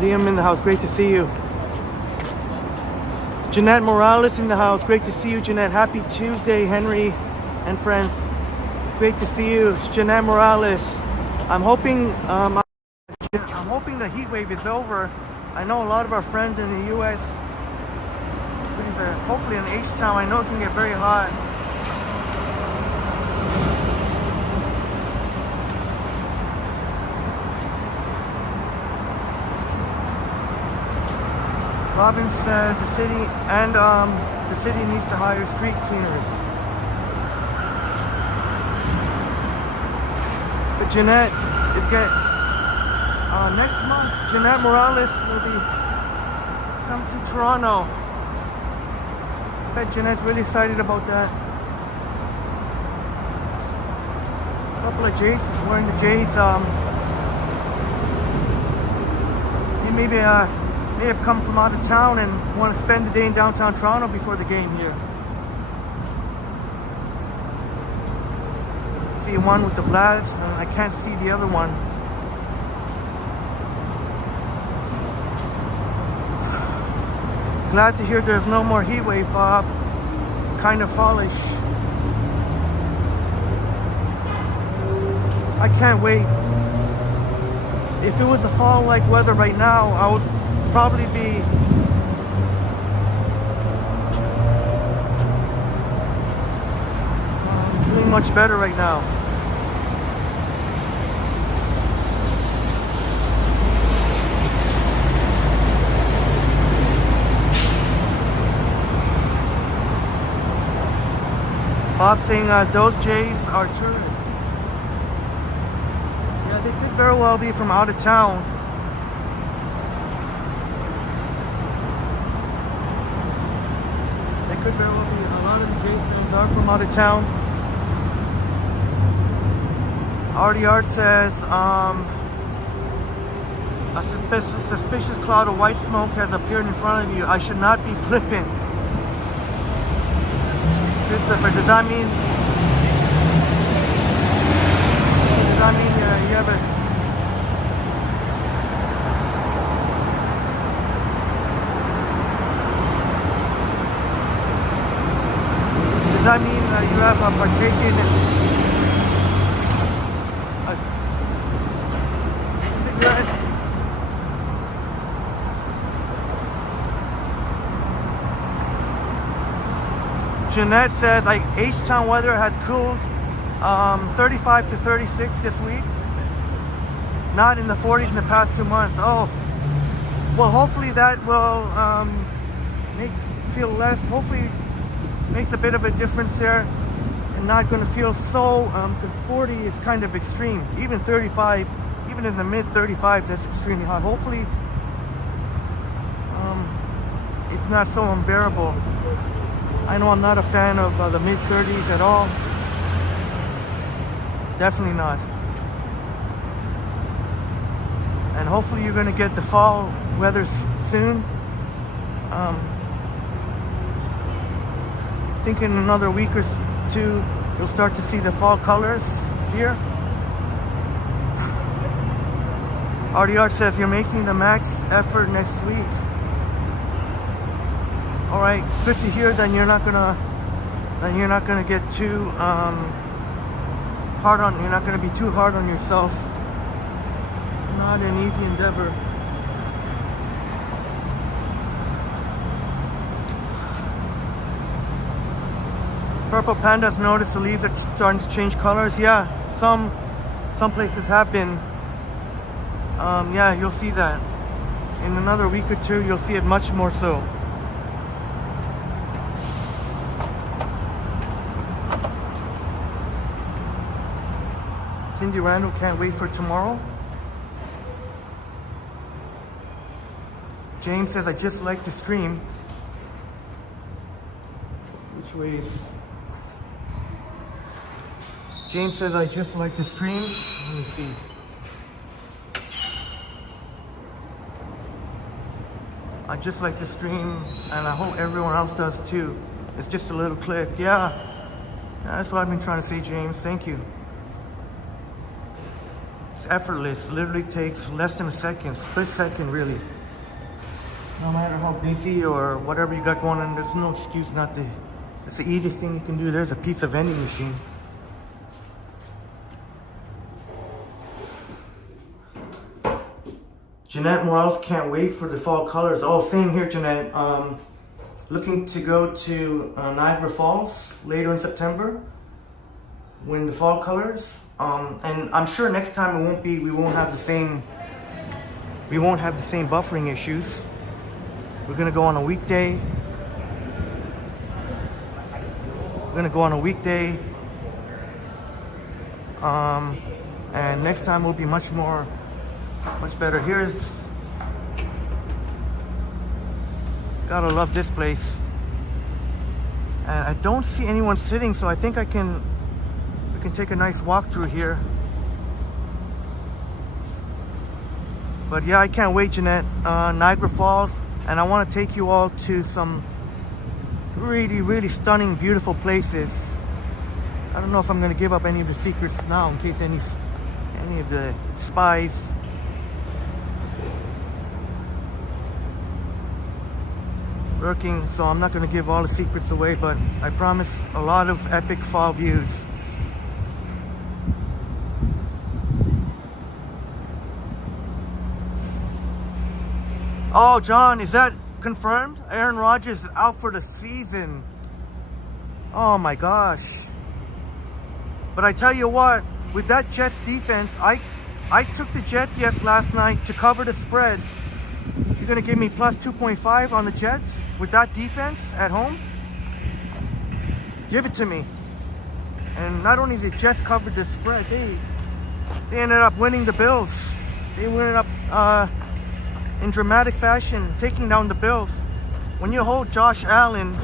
Liam in the house, great to see you. Jeanette Morales in the house. Great to see you, Jeanette. Happy Tuesday, Henry and friends. Great to see you, Jeanette Morales. I'm hoping the heat wave is over. I know a lot of our friends in the U.S. Hopefully in H-Town, I know it can get very hot. Robin says the city needs to hire street cleaners. But Jeanette is getting next month. Jeanette Morales will be come to Toronto. I bet Jeanette's really excited about that. A couple of Jays wearing the Jays. He maybe may have come from out of town and want to spend the day in downtown Toronto before the game here. See one with the flags, I can't see the other one. Glad to hear there's no more heat wave, Bob. Kind of fallish. I can't wait. If it was a fall-like weather right now, I would probably be doing much better right now. Bob saying those Jays are tourists. Yeah, they could very well be from out of town. They could very well be. A lot of the Jays fans are from out of town. Artie Art says a suspicious cloud of white smoke has appeared in front of you. I should not be flippant. Christopher, does that mean you have a does that mean you have partaken in a cigarette? Jeanette says H-Town weather has cooled 35 to 36 this week. Not in the 40s in the past 2 months. Oh, well, hopefully that will make feel less. Hopefully makes a bit of a difference there, and not going to feel so. Because 40 is kind of extreme. Even 35, even in the mid 35, that's extremely hot. Hopefully, it's not so unbearable. I know I'm not a fan of the mid 30s at all. Definitely not. And hopefully you're going to get the fall weather soon. I think in another week or two, you'll start to see the fall colors here. Artie Art says you're making the max effort next week. All right, good to hear. Then you're not gonna get too hard on. You're not gonna be too hard on yourself. It's not an easy endeavor. Purple Pandas noticed the leaves are starting to change colors. Yeah, some places have been. Yeah, you'll see that. In another week or two, you'll see it much more so. Cindy Randall can't wait for tomorrow. James says, I just like the stream. Which way is... James says, I just like the stream. Let me see. I just like the stream, and I hope everyone else does too. It's just a little click. Yeah, that's what I've been trying to say, James. Thank you. It's effortless. Literally takes less than a second, split second, really. No matter how busy or whatever you got going on, there's no excuse not to. It's the easiest thing you can do. There's a pizza vending machine. Jeanette Morales can't wait for the fall colors. Oh, same here, Jeanette. Looking to go to Niagara Falls later in September when the fall colors. And I'm sure next time we won't have the same buffering issues. We're gonna go on a weekday. And next time will be much better. Gotta love this place. And I don't see anyone sitting, so I think we can take a nice walk through here. But yeah, I can't wait, Jeanette. Niagara Falls, and I want to take you all to some really, really stunning, beautiful places. I don't know if I'm going to give up any of the secrets now in case any of the spies lurking, so I'm not going to give all the secrets away, but I promise a lot of epic fall views. Oh, John, is that confirmed? Aaron Rodgers is out for the season. Oh my gosh. But I tell you what, with that Jets defense, I took the Jets last night to cover the spread. You're gonna give me plus 2.5 on the Jets with that defense at home? Give it to me. And not only the Jets covered the spread, they ended up winning the Bills. They ended up in dramatic fashion taking down the Bills. When you hold Josh Allen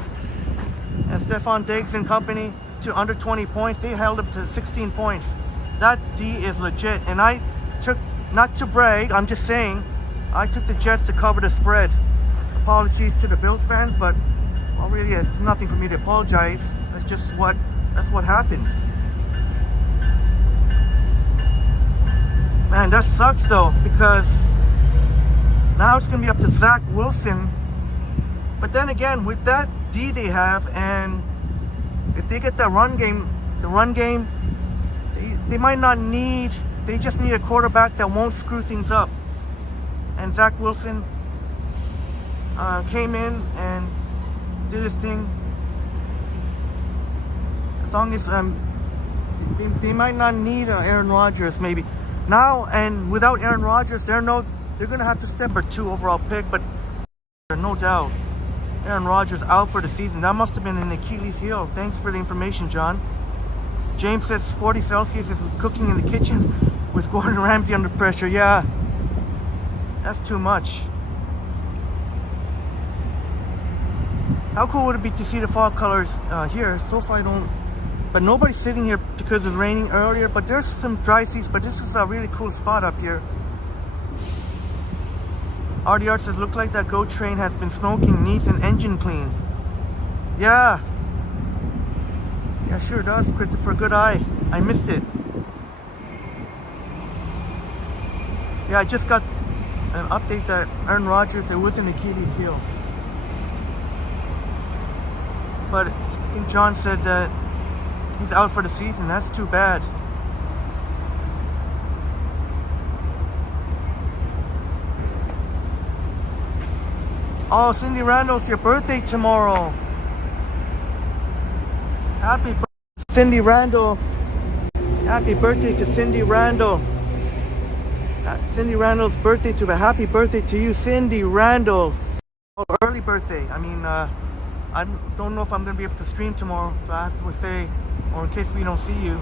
and Stephon Diggs and company to under 20 points, they held them to 16 points. That D is legit. And I took, not to brag, I'm just saying, I took the Jets to cover the spread. Apologies to the Bills fans, but well, really, it's nothing for me to apologize. That's what happened. Man, that sucks though, because now it's gonna be up to Zach Wilson. But then again, with that D they have, and if they get that run game, they might not need. They just need a quarterback that won't screw things up. And Zach Wilson came in and did his thing. As long as they might not need Aaron Rodgers maybe now, and without Aaron Rodgers, they're gonna have to step for 2 overall pick. But no doubt, Aaron Rodgers out for the season. That must have been an Achilles heel. Thanks for the information, John. James says 40 Celsius is cooking in the kitchen with Gordon Ramsay under pressure. Yeah, that's too much. How cool would it be to see the fall colors here? So far I don't, but nobody's sitting here because it's raining earlier, but there's some dry seats, but this is a really cool spot up here. RDR says, look like that GO train has been smoking, needs an engine clean. Yeah, sure does, Christopher. Good eye. I missed it. Yeah, I just got an update that Aaron Rodgers, it was an Achilles heel. But I think John said that he's out for the season. That's too bad. Oh, Cindy Randall, it's your birthday tomorrow. Happy birthday, Cindy Randall. Happy birthday to Cindy Randall. Cindy Randall's birthday to a happy birthday to you, Cindy Randall. Oh, early birthday. I mean, I don't know if I'm going to be able to stream tomorrow, so I have to say, or in case we don't see you.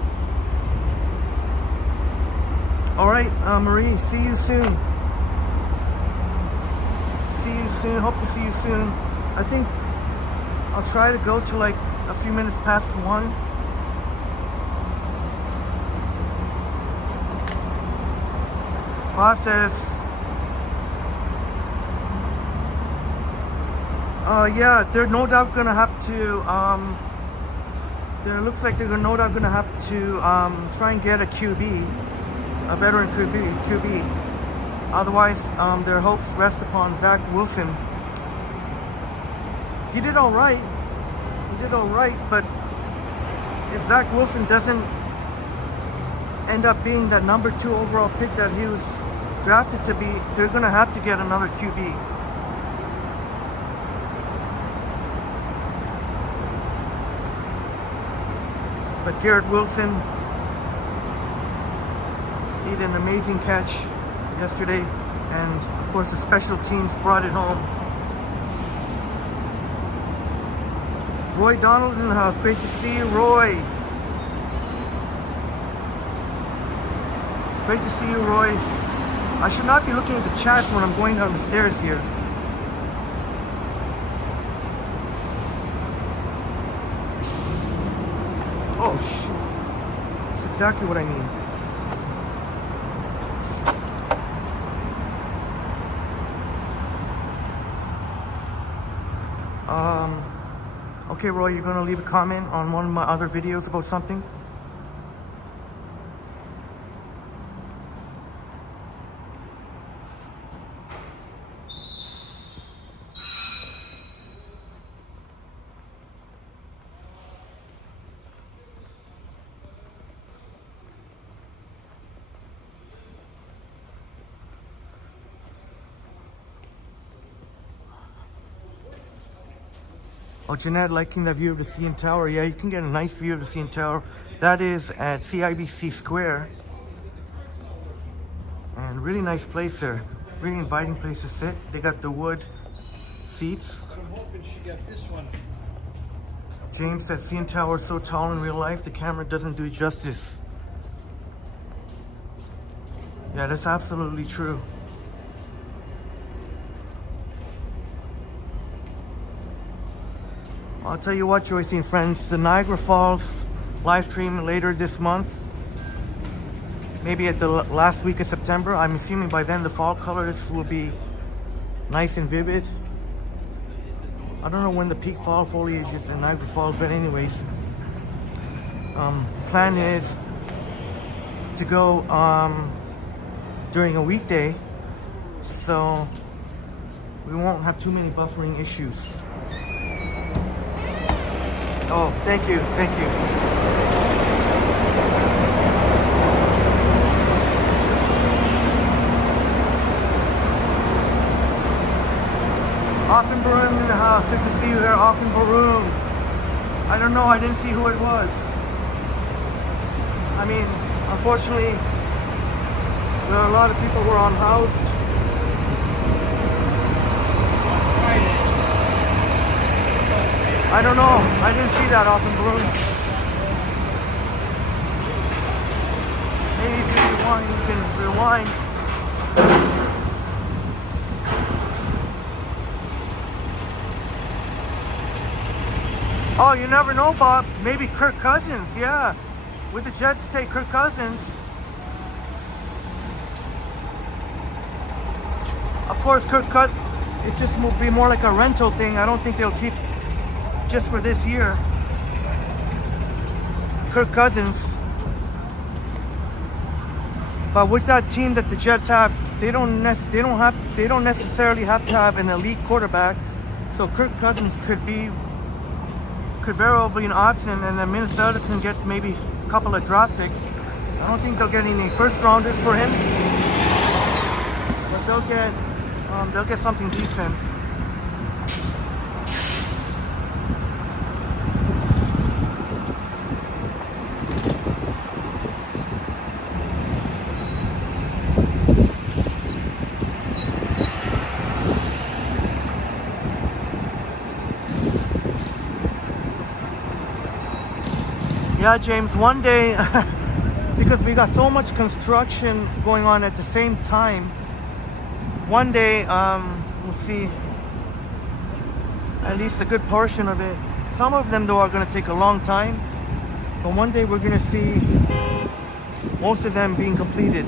All right, Marie, see you soon. See you soon. Hope to see you soon. I think I'll try to go to like a few minutes past 1. Bob says, yeah, they're no doubt gonna have to, there looks like they're no doubt gonna have to try and get a QB, a veteran QB. Otherwise, their hopes rest upon Zach Wilson. he did all right. He did all right, but if Zach Wilson doesn't end up being that number 2 overall pick that he was drafted to be, they're gonna have to get another QB. But Garrett Wilson made an amazing catch yesterday, and of course the special teams brought it home. Roy Donald's in the house. Great to see you, Roy. Great to see you, Roy. I should not be looking at the chat when I'm going down the stairs here. Oh, shit. That's exactly what I need. Okay, Roy, you're gonna leave a comment on one of my other videos about something? Oh, Jeanette liking the view of the CN Tower. Yeah, you can get a nice view of the CN Tower. That is at CIBC Square. And really nice place there. Really inviting place to sit. They got the wood seats. I'm hoping she got this one. James said CN Tower is so tall in real life, the camera doesn't do it justice. Yeah, that's absolutely true. I'll tell you what, Joyce and friends, the Niagara Falls live stream later this month, maybe at the last week of September. I'm assuming by then the fall colors will be nice and vivid. I don't know when the peak fall foliage is in Niagara Falls, but anyways, plan is to go during a weekday, so we won't have too many buffering issues. Oh, thank you, thank you. Often Baroom in the house. Good to see you here, Often Baroom. I don't know, I didn't see who it was. I mean, unfortunately, there are a lot of people who are unhoused. I don't know. I didn't see that Often Baroom. Maybe if you want, you can rewind. Oh, you never know, Bob. Maybe Kirk Cousins. Yeah, with the Jets, take Kirk Cousins. Of course, Kirk Cousins. It just will be more like a rental thing. I don't think they'll keep just for this year. Kirk Cousins. But with that team that the Jets have, they don't necessarily have to have an elite quarterback. So Kirk Cousins could very well be an option, and then Minnesota can get maybe a couple of draft picks. I don't think they'll get any first rounders for him, but they'll get something decent. Yeah, James, one day, because we got so much construction going on at the same time, one day we'll see at least a good portion of it. Some of them, though, are going to take a long time, but one day we're going to see most of them being completed.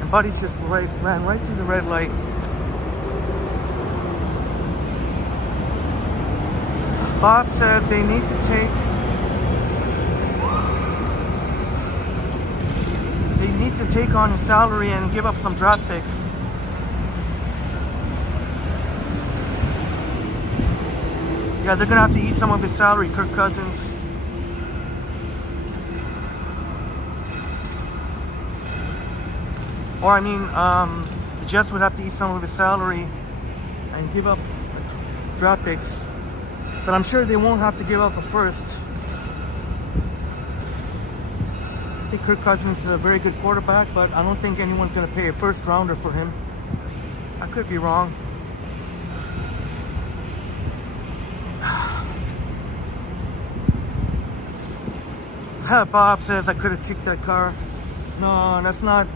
And Buddy just ran right through the red light. Bob says they need to take on his salary and give up some draft picks. Yeah, they're gonna have to eat some of his salary, Kirk Cousins. Or I mean, the Jets would have to eat some of his salary and give up draft picks. But I'm sure they won't have to give up a first. I think Kirk Cousins is a very good quarterback, but I don't think anyone's going to pay a first rounder for him. I could be wrong. Bob says I could have kicked that car. No, that's not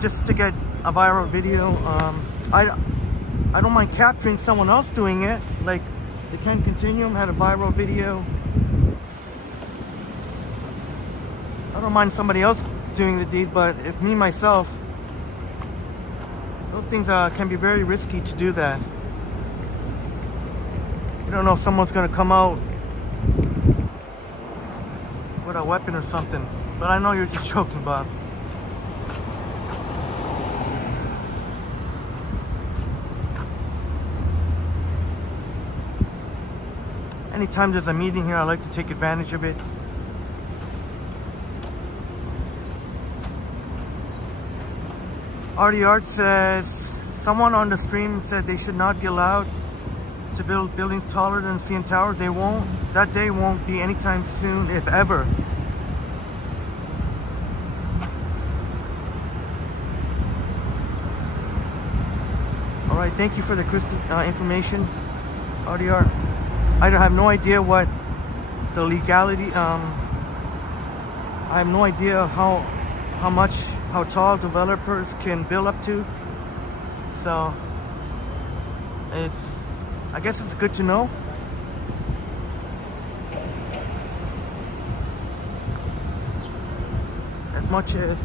just to get a viral video. I don't mind capturing someone else doing it. Like the Ken Continuum had a viral video. I don't mind somebody else doing the deed, but if me myself, those things can be very risky to do that. You don't know if someone's gonna come out with a weapon or something. But I know you're just joking, Bob. Anytime there's a meeting here, I like to take advantage of it. Artie Art says, someone on the stream said they should not be allowed to build buildings taller than CN Tower. They won't. That day won't be anytime soon, if ever. Alright, thank you for the information, Artie Art. I have no idea what the legality, I have no idea how tall developers can build up to. So I guess it's good to know. As much as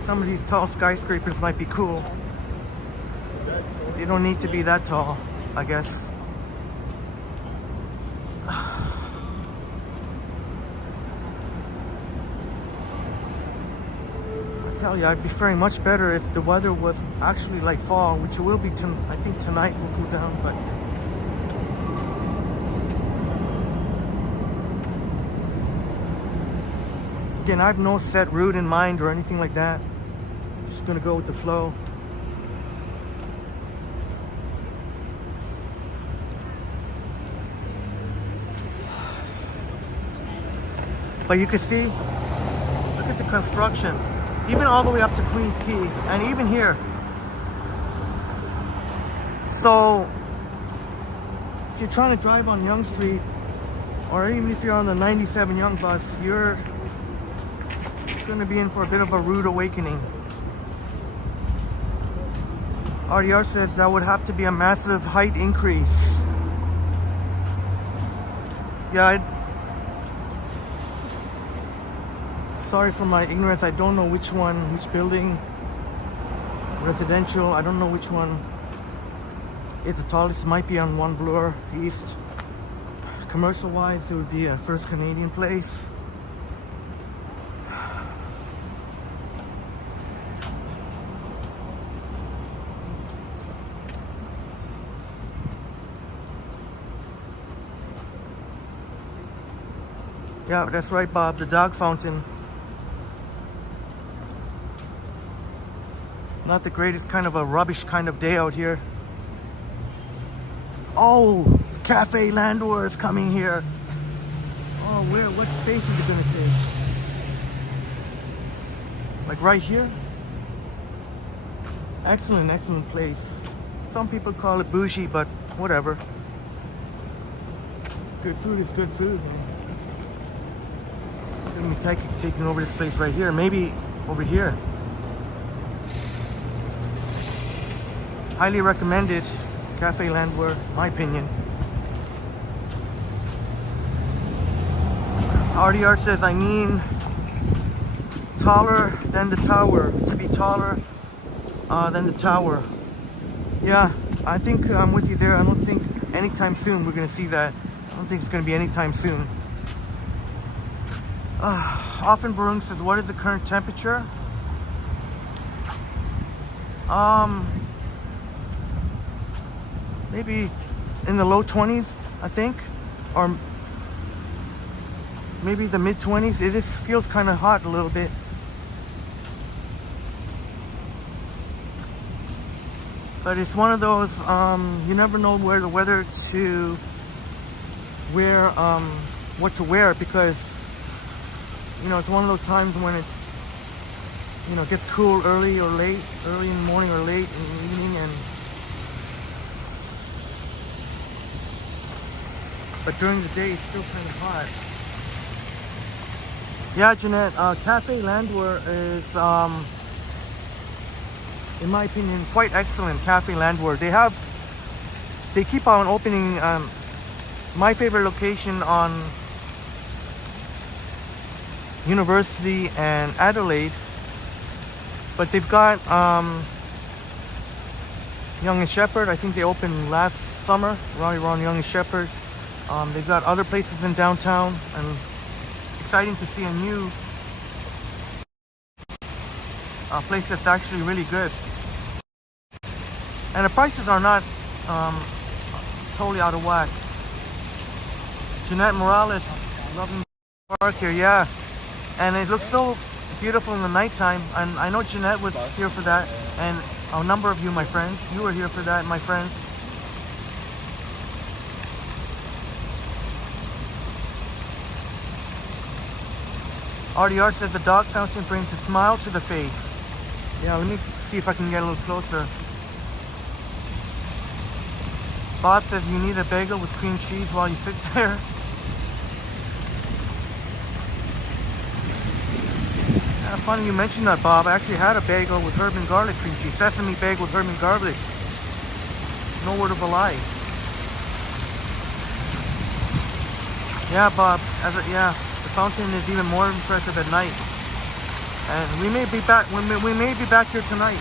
some of these tall skyscrapers might be cool, they don't need to be that tall, I guess. I tell you, I'd be faring much better if the weather was actually like fall, which it will be. I think tonight will go down, but again, I have no set route in mind or anything like that. Just gonna go with the flow. But you can see, look at the construction. Even all the way up to Queens Quay, and even here. So, if you're trying to drive on Yonge Street, or even if you're on the 97 Yonge bus, you're going to be in for a bit of a rude awakening. RDR says that would have to be a massive height increase. Yeah, sorry for my ignorance. I don't know which building, residential, I don't know which one is the tallest. It might be on One Bloor East. Commercial wise, it would be a First Canadian Place. Yeah, that's right, Bob, the dog fountain. Not the greatest, kind of a rubbish kind of day out here. Oh, Cafe Landor is coming here. Oh, what space is it gonna take? Like right here? Excellent, excellent place. Some people call it bougie, but whatever. Good food is good food, man. Gonna be taking over this place right here. Maybe over here. Highly recommended, Cafe Landwehr, my opinion. RDR says, I mean taller than the tower, to be taller than the tower. Yeah, I think I'm with you there. I don't think anytime soon we're gonna see that. I don't think it's gonna be anytime soon. Often Barung says, what is the current temperature? maybe in the low 20s, I think, or maybe the mid 20s. It just feels kind of hot a little bit. But it's one of those, you never know where the weather to wear, what to wear, because, you know, it's one of those times when it's, you know, it gets cool early or late, early in the morning or late in the evening, and but during the day it's still kind of hot. Yeah, Jeanette, Cafe Landwehr is, in my opinion, quite excellent. Cafe Landwehr. They keep on opening. My favorite location on University and Adelaide, but they've got Young and Shepherd. I think they opened last summer, around Young and Shepherd. They've got other places in downtown, and exciting to see a new place that's actually really good. And the prices are not totally out of whack. Jeanette Morales, loving the park here, yeah. And it looks so beautiful in the nighttime. And I know Jeanette was here for that. And a number of you, my friends, you were here for that, my friends. Artie Art says the dog fountain brings a smile to the face. Yeah, let me see if I can get a little closer. Bob says you need a bagel with cream cheese while you sit there. Yeah, funny you mentioned that, Bob. I actually had a bagel with herb and garlic cream cheese. Sesame bagel with herb and garlic. No word of a lie. Yeah, Bob. Yeah, the fountain is even more impressive at night. And we may be back. We may be back here tonight.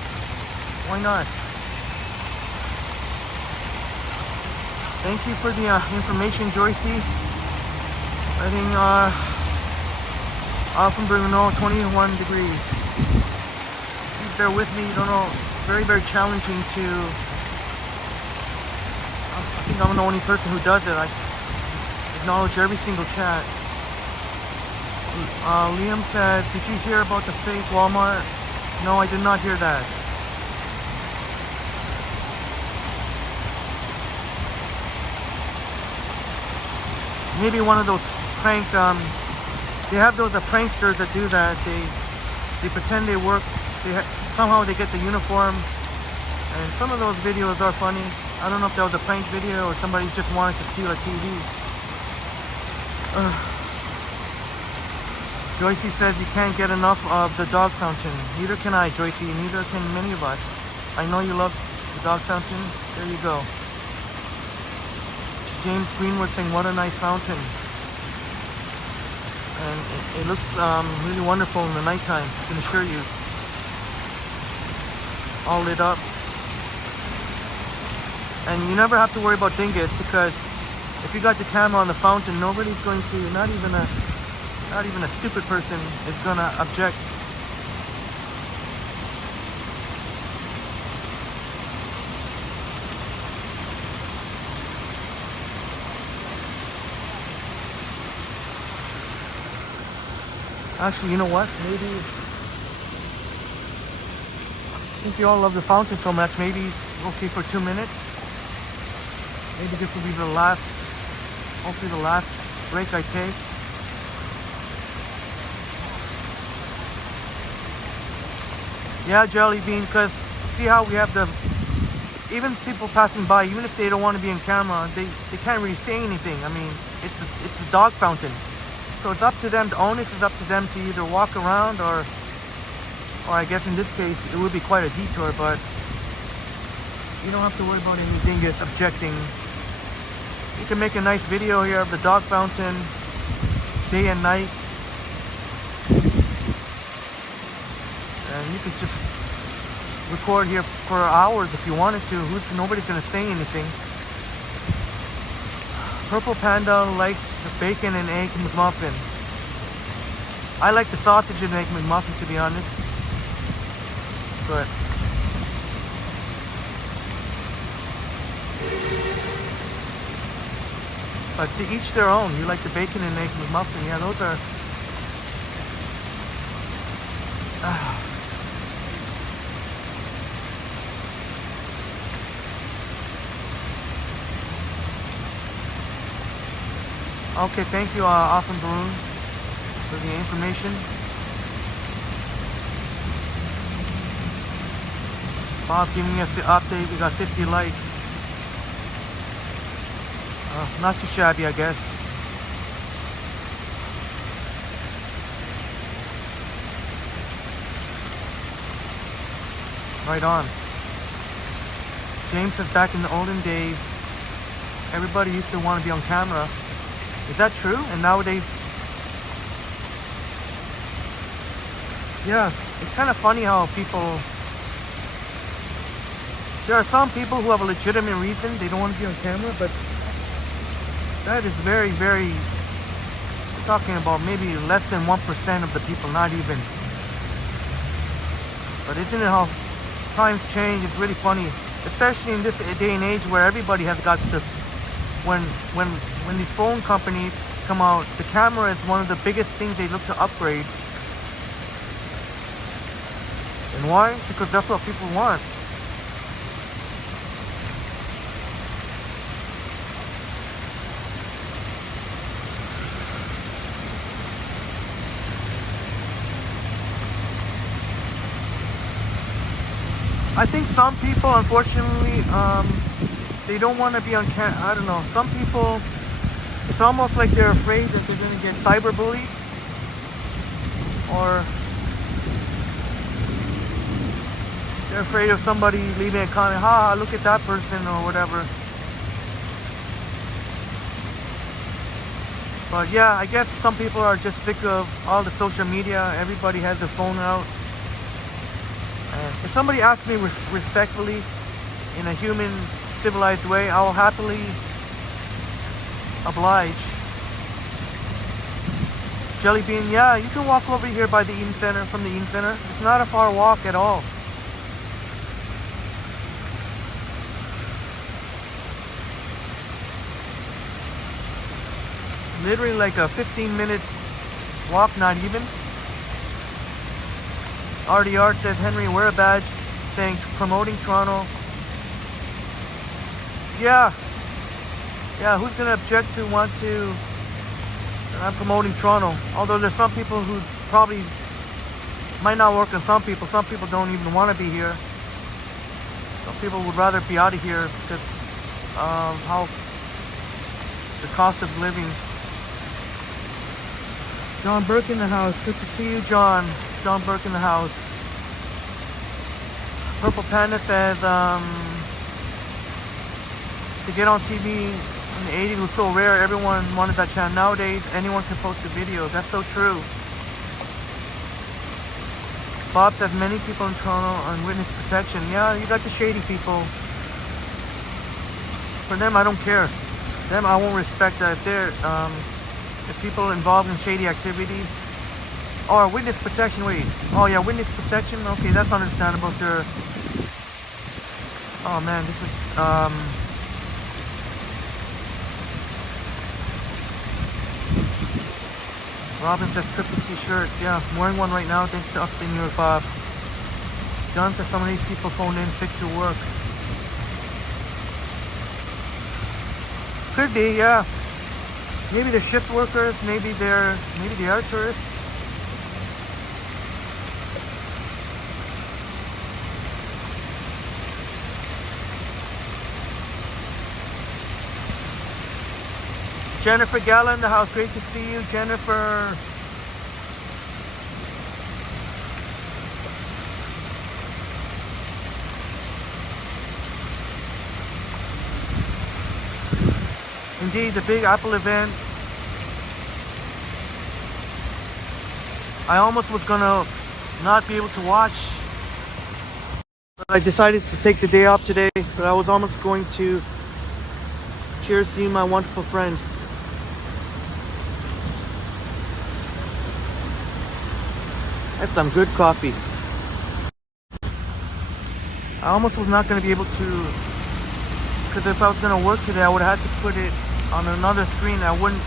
Why not? Thank you for the information, Joycey. I think Offenburg, 21 degrees. Please bear with me. You don't know. It's very, very challenging to. I think I'm the only person who does it. I acknowledge every single chat. Liam said, "Did you hear about the fake Walmart?" No, I did not hear that. Maybe one of those prank, they have those pranksters that do that. They pretend they work, somehow they get the uniform, and some of those videos are funny. I don't know if that was a prank video or somebody just wanted to steal a TV. Joycey says you can't get enough of the dog fountain. Neither can I, Joycey, neither can many of us. I know you love the dog fountain. There you go. James Greenwood saying, what a nice fountain. And it looks really wonderful in the nighttime, I can assure you. All lit up. And you never have to worry about dingus, because if you got the camera on the fountain, nobody's going to, not even a stupid person is gonna object. Actually, you know what? Maybe, since you all love the fountain so much, maybe okay for 2 minutes. Maybe this will be the last, hopefully the last break I take. Yeah, Jelly Bean, because see how we have the, even people passing by, even if they don't want to be in camera, they can't really say anything. I mean, it's a dog fountain. So it's up to them, the onus is up to them to either walk around or I guess in this case it would be quite a detour, but you don't have to worry about any dingus objecting. You can make a nice video here of the dog fountain, day and night. And you could just record here for hours if you wanted to. Nobody's gonna say anything. Purple Panda likes bacon and egg McMuffin. I like the sausage and egg McMuffin, to be honest. But But to each their own. You like the bacon and egg McMuffin. Yeah, those are... Okay, thank you, Often Balloon, for the information. Bob giving us the update. We got 50 likes. Not too shabby, I guess. Right on. James says back in the olden days, everybody used to want to be on camera. Is that true? And nowadays, yeah, it's kind of funny how people, there are some people who have a legitimate reason they don't want to be on camera, but that is very, very, we're talking about maybe less than 1% of the people, not even. But isn't it how times change? It's really funny, especially in this day and age where everybody has got the, when these phone companies come out, the camera is one of the biggest things they look to upgrade. And why? Because that's what people want. I think some people, unfortunately, they don't want to be on camera. I don't know. Some people, it's almost like they're afraid that they're going to get cyberbullied. Or they're afraid of somebody leaving a comment, ha, look at that person, or whatever. But yeah, I guess some people are just sick of all the social media. Everybody has their phone out. And if somebody asks me respectfully, in a human, civilized way, I will happily oblige. Jelly Bean, yeah, you can walk over here by the Eden Center, from the Eden Center. It's not a far walk at all. Literally like a 15-minute walk, not even. RDR says, Henry, wear a badge saying promoting Toronto. Yeah. Yeah, who's going to object to want to... I'm promoting Toronto. Although there's some people who probably might not work on some people. Some people don't even want to be here. Some people would rather be out of here because of how the cost of living. John Burke in the house. Good to see you, John. John Burke in the house. Purple Panda says, to get on TV in the 80s was so rare. Everyone wanted that channel. Nowadays, anyone can post a video. That's so true. Bob says many people in Toronto are on witness protection. Yeah, you got the shady people. For them, I don't care. Them, I won't respect that. If they're, if people involved in shady activity, or witness protection, wait. Oh yeah, witness protection. Okay, that's understandable. They're, oh man, this is, Robin says triple t-shirts. Yeah, I'm wearing one right now thanks to Upstate New York Bob. John says some of these people phoned in sick to work. Could be, yeah. Maybe they're shift workers, maybe they are tourists. Jennifer Gala in the house. Great to see you, Jennifer. Indeed, the Big Apple event. I almost was gonna not be able to watch, but I decided to take the day off today. But I was almost going to. Cheers to you, my wonderful friends. That's some good coffee. I almost was not going to be able to, because if I was going to work today, I would have had to put it on another screen. I wouldn't,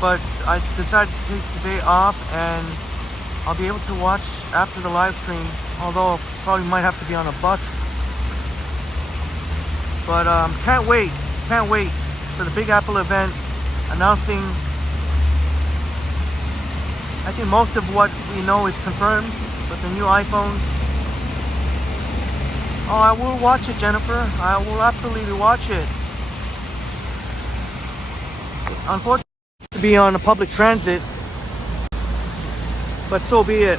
but I decided to take the day off, and I'll be able to watch after the live stream, although probably might have to be on a bus. But can't wait for the Big Apple event, announcing, I think most of what we know is confirmed with the new iPhones. Oh, I will watch it, Jennifer. I will absolutely watch it. Unfortunately, to be on a public transit, but so be it.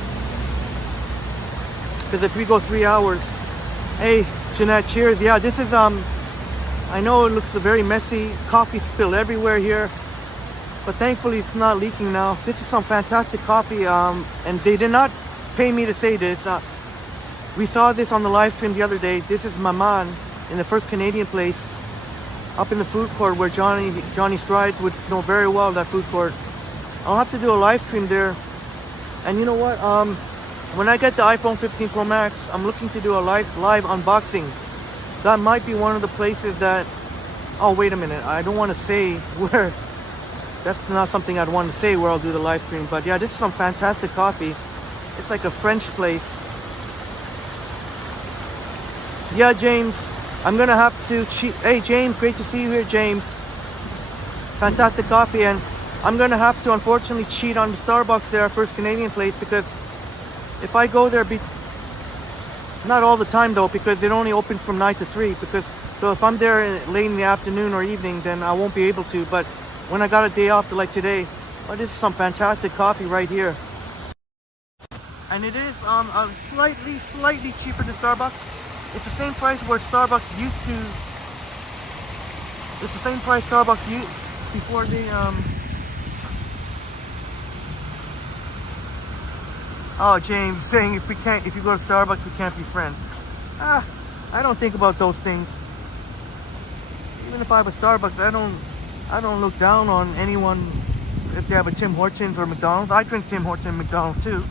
Because if we go 3 hours, hey, Jeanette, cheers. Yeah, this is I know it looks very messy. Coffee spilled everywhere here, but thankfully it's not leaking now. This is some fantastic coffee, and they did not pay me to say this. We saw this on the live stream the other day. This is Maman in the First Canadian Place, up in the food court where Johnny Strides would know very well, that food court. I'll have to do a live stream there. And you know what? When I get the iPhone 15 Pro Max, I'm looking to do a live unboxing. That might be one of the places that... Oh, wait a minute. I don't want to say where. That's not something I'd want to say where I'll do the live stream. But yeah, this is some fantastic coffee. It's like a French place. Yeah, James, I'm gonna have to cheat. Hey, James, great to see you here, James. Fantastic coffee, and I'm gonna have to unfortunately cheat on the Starbucks there, First Canadian Place, because if I go there, not all the time though, because it only opens from 9 to 3. So if I'm there late in the afternoon or evening, then I won't be able to. But when I got a day off, like today, well, this is some fantastic coffee right here. And it is slightly cheaper than Starbucks. It's the same price where Starbucks used to. It's the same price Starbucks used before they Oh, James saying if you go to Starbucks, we can't be friends. I don't think about those things. Even if I have a Starbucks, I don't look down on anyone if they have a Tim Hortons or McDonald's. I drink Tim Hortons and McDonald's too.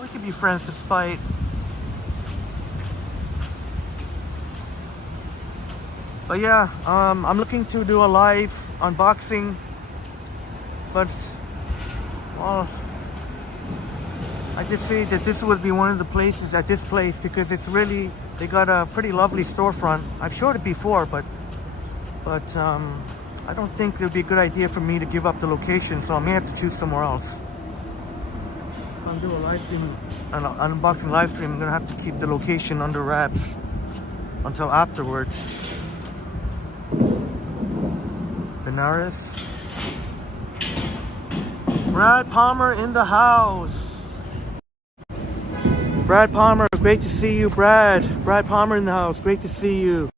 We could be friends despite. But yeah, I'm looking to do a live unboxing. But, well, I just say that this would be one of the places at this place because it's really, they got a pretty lovely storefront. I've showed it before, but I don't think it would be a good idea for me to give up the location, so I may have to choose somewhere else. I'll do a live stream, an unboxing live stream. I'm gonna have to keep the location under wraps until afterwards. Benares. Brad Palmer in the house. Brad Palmer, great to see you, Brad. Brad Palmer in the house, great to see you.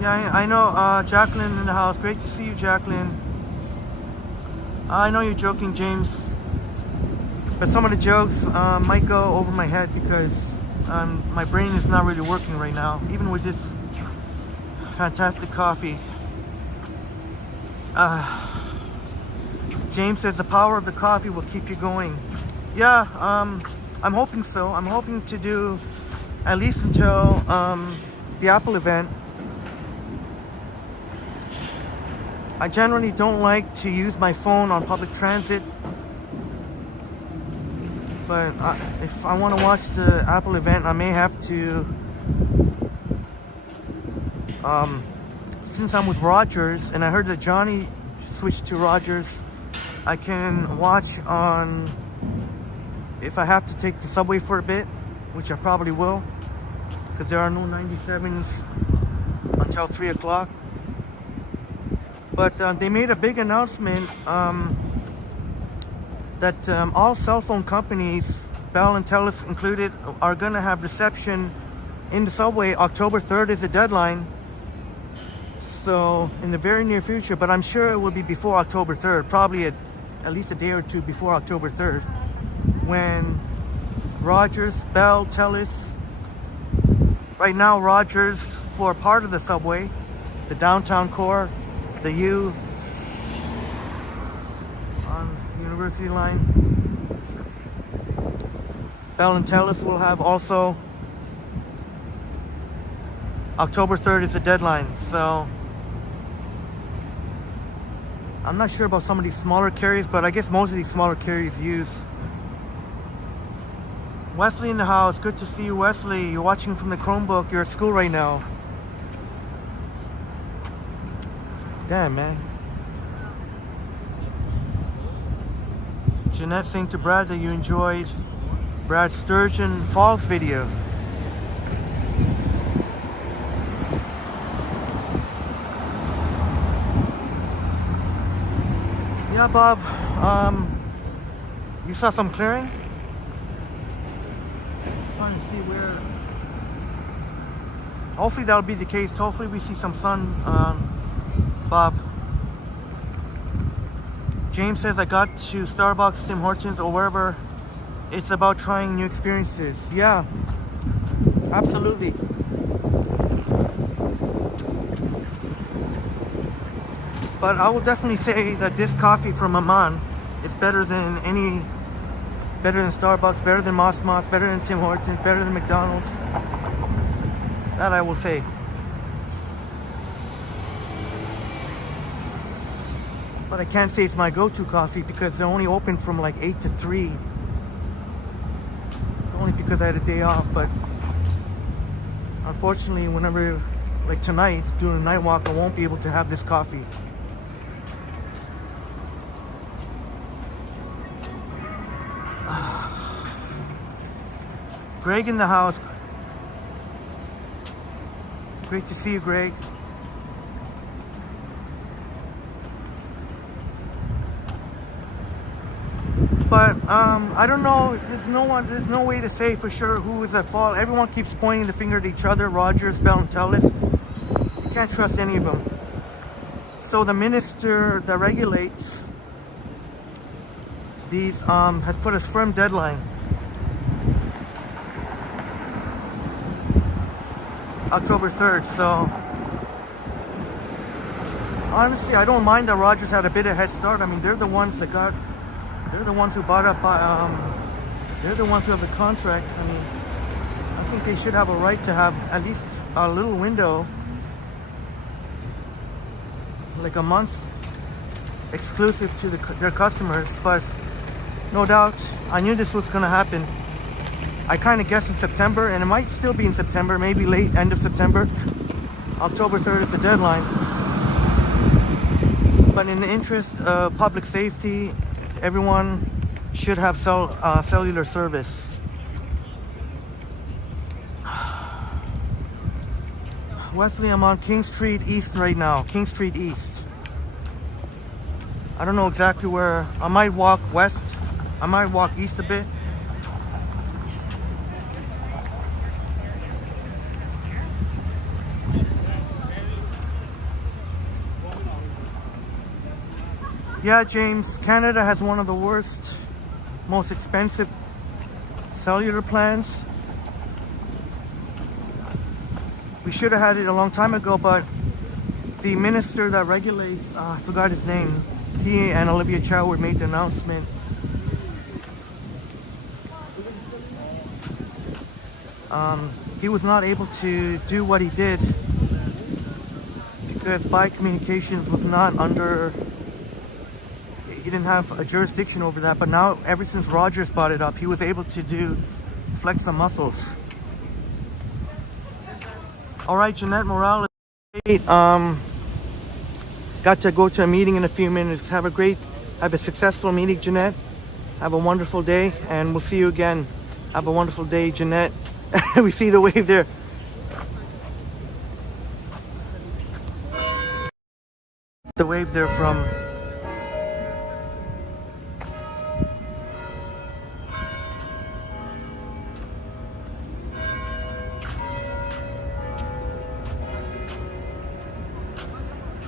Yeah, I know, Jacqueline in the house. Great to see you, Jacqueline. I know you're joking, James. But some of the jokes might go over my head because my brain is not really working right now, even with this fantastic coffee. James says the power of the coffee will keep you going. Yeah, I'm hoping so. I'm hoping to do at least until the Apple event. I generally don't like to use my phone on public transit, but if I want to watch the Apple event, I may have to, since I'm with Rogers, and I heard that Johnny switched to Rogers, I can watch on, if I have to take the subway for a bit, which I probably will, because there are no 97s until 3 o'clock. But they made a big announcement that all cell phone companies, Bell and Telus included, are going to have reception in the subway. October 3rd is the deadline. So in the very near future, but I'm sure it will be before October 3rd, probably at least a day or two before October 3rd, when Rogers, Bell, Telus, right now Rogers for part of the subway, the downtown core, the U on the University line. Bell and Telus will have also. October 3rd is the deadline, so I'm not sure about some of these smaller carriers, but I guess most of these smaller carriers use. Wesley in the house. Good to see you, Wesley. You're watching from the Chromebook. You're at school right now. Damn, man. Jeanette saying to Brad that you enjoyed Brad Sturgeon Falls video. Yeah, Bob. You saw some clearing? Trying to see where. Hopefully that'll be the case. Hopefully we see some sun, Bob. James says I got to Starbucks, Tim Hortons, or wherever. It's about trying new experiences. Yeah, absolutely. But I will definitely say that this coffee from Amman is better than Starbucks, better than Moss, better than Tim Hortons, better than McDonald's. That I will say. But I can't say it's my go-to coffee because they're only open from like 8 to 3. Only because I had a day off, but unfortunately whenever, like tonight, doing a night walk, I won't be able to have this coffee. Greg in the house. Great to see you, Greg. But I don't know. There's no way to say for sure who is at fault. Everyone keeps pointing the finger at each other. Rogers, Bell and Telus. You can't trust any of them. So the minister that regulates these has put a firm deadline. October 3rd. So honestly, I don't mind that Rogers had a bit of head start. I mean, they're the ones that got. They're the ones who bought up. They're the ones who have the contract. I mean, I think they should have a right to have at least a little window, like a month, exclusive to their customers. But no doubt, I knew this was going to happen. I kind of guessed in September, and it might still be in September, maybe late end of September. October 3rd is the deadline. But in the interest of public safety, everyone should have cellular service. Wesley, I'm on King Street East right now. King Street East. I don't know exactly where. I might walk west. I might walk east a bit. Yeah, James, Canada has one of the worst, most expensive cellular plans. We should have had it a long time ago, but the minister that regulates, I forgot his name, he and Olivia Chow made the announcement. He was not able to do what he did because Bi Communications was not under. He didn't have a jurisdiction over that, but now ever since Rogers brought it up, he was able to flex some muscles. All right, Jeanette Morales. Got to go to a meeting in a few minutes. Have a successful meeting, Jeanette. Have a wonderful day, and we'll see you again. Have a wonderful day, Jeanette. We see the wave there. The wave there from.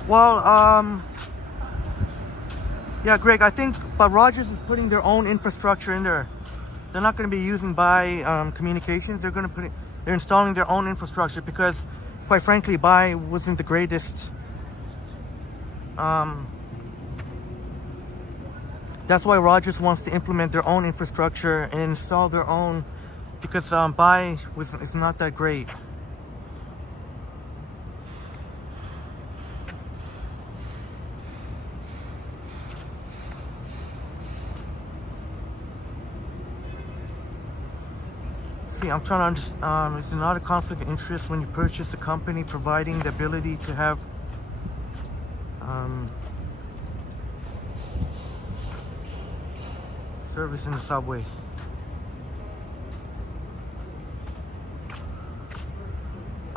Well, yeah, Greg, I think, but Rogers is putting their own infrastructure in there. They're not going to be using Bi Communications. They're installing their own infrastructure because, quite frankly, Bi wasn't the greatest. That's why Rogers wants to implement their own infrastructure and install their own because buy was is not that great. See, I'm trying to understand. Is it not a conflict of interest when you purchase a company providing the ability to have service in the subway?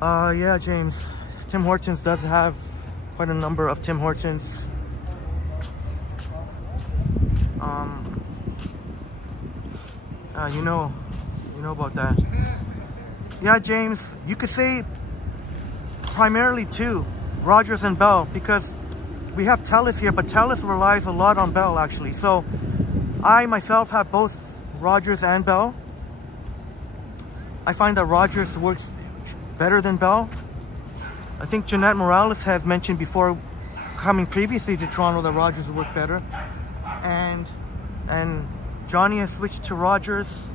Yeah, James. Tim Hortons does have quite a number of Tim Hortons. You know about that. Yeah, James. You could say primarily two, Rogers and Bell, because we have Telus here, but Telus relies a lot on Bell actually. So I myself have both Rogers and Bell. I find that Rogers works better than Bell. I think Jeanette Morales has mentioned before, coming previously to Toronto, that Rogers work better, and Johnny has switched to Rogers.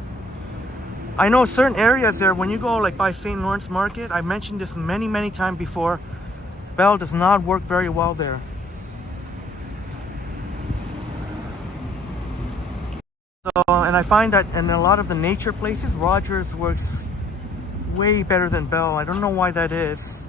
I know certain areas there, when you go like by St. Lawrence Market, I mentioned this many times before, Bell does not work very well there. So, and I find that in a lot of the nature places, Rogers works way better than Bell. I don't know why that is.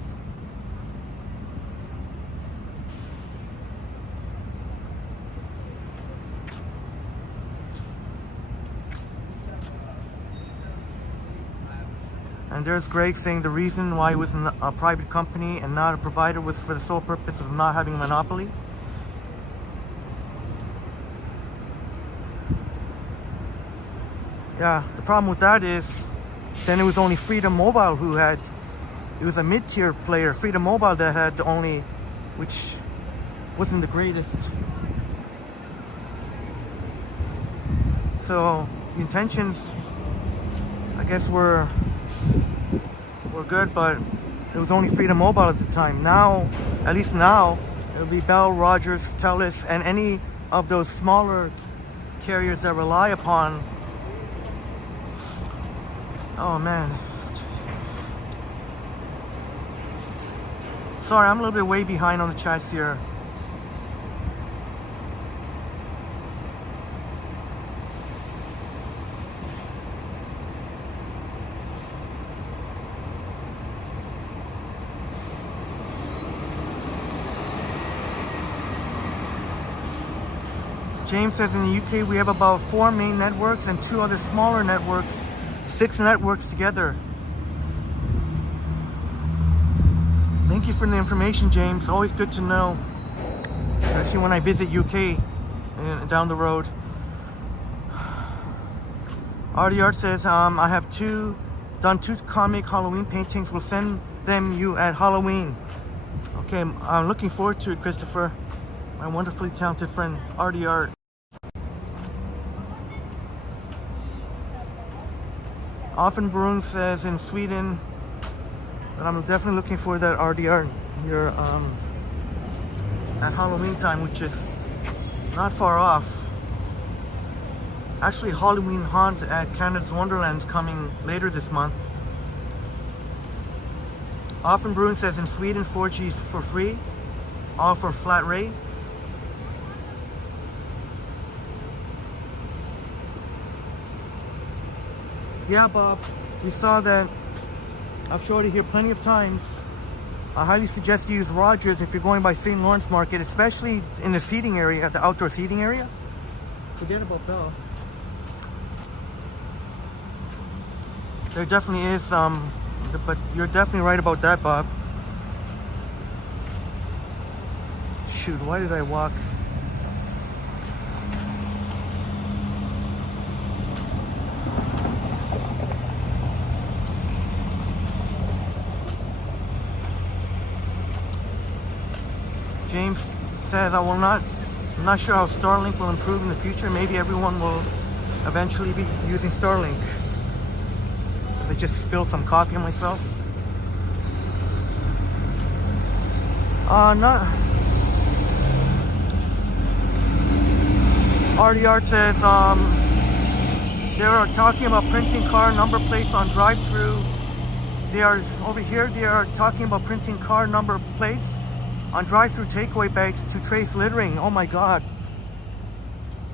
And there's Greg saying the reason why it was a private company and not a provider was for the sole purpose of not having a monopoly. Yeah, the problem with that is then it was only Freedom Mobile who had, it was a mid-tier player, Freedom Mobile, that had the only, which wasn't the greatest. So the intentions, I guess, were good, but it was only Freedom Mobile at the time. Now, at least now, it'll be Bell, Rogers, Telus, and any of those smaller carriers that rely upon. Oh man. Sorry, I'm a little bit way behind on the chats here. James says in the UK we have about 4 main networks and 2 other smaller networks, 6 networks together. Thank you for the information, James. Always good to know, especially when I visit UK down the road. Artie Art says I have done 2 comic Halloween paintings. We'll send them you at Halloween. Okay, I'm looking forward to it, Christopher. My wonderfully talented friend Artie Art. Often Brun says in Sweden, but I'm definitely looking for that RDR here at Halloween time, which is not far off. Actually, Halloween Haunt at Canada's Wonderland is coming later this month. Often Brun says in Sweden 4G is for free, all for flat rate. Yeah, Bob, we saw that. I've showed it here plenty of times. I highly suggest you use Rogers if you're going by St. Lawrence Market, especially in the seating area, at the outdoor seating area. Forget about Bell. There definitely is, but you're definitely right about that, Bob. Shoot, why did I walk? James says, I'm not sure how Starlink will improve in the future. Maybe everyone will eventually be using Starlink. I just spilled some coffee on myself. Not. RDR says, They are talking about printing car number plates on drive-through. They are over here. They are talking about printing car number plates on drive-through takeaway bags to trace littering. Oh my God!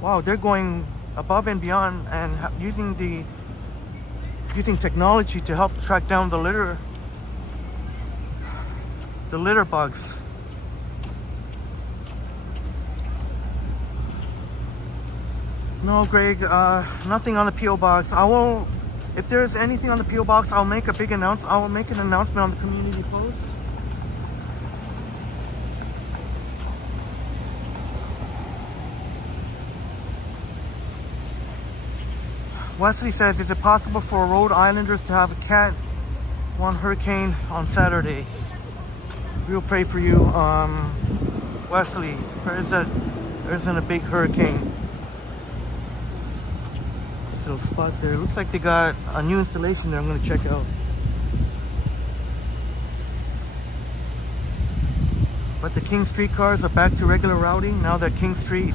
Wow, they're going above and beyond and using technology to help track down the litter bugs. No, Greg, nothing on the PO box. I will, if there's anything on the PO box, I'll make an announcement on the community post. Wesley says, is it possible for Rhode Islanders to have a Cat 1 hurricane on Saturday? We'll pray for you, Wesley. There isn't a big hurricane. This little spot there. Looks like they got a new installation there. I'm going to check out. But the King Street cars are back to regular routing now that King Street.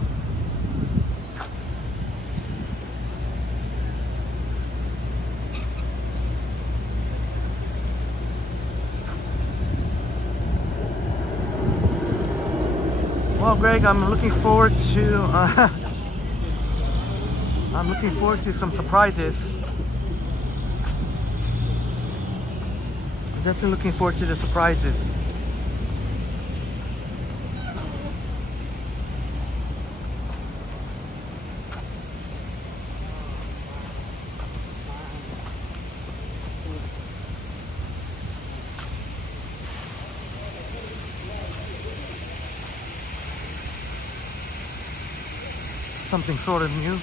Well, Greg, I'm looking forward to some surprises. I'm definitely looking forward to the surprises. Something sort of new.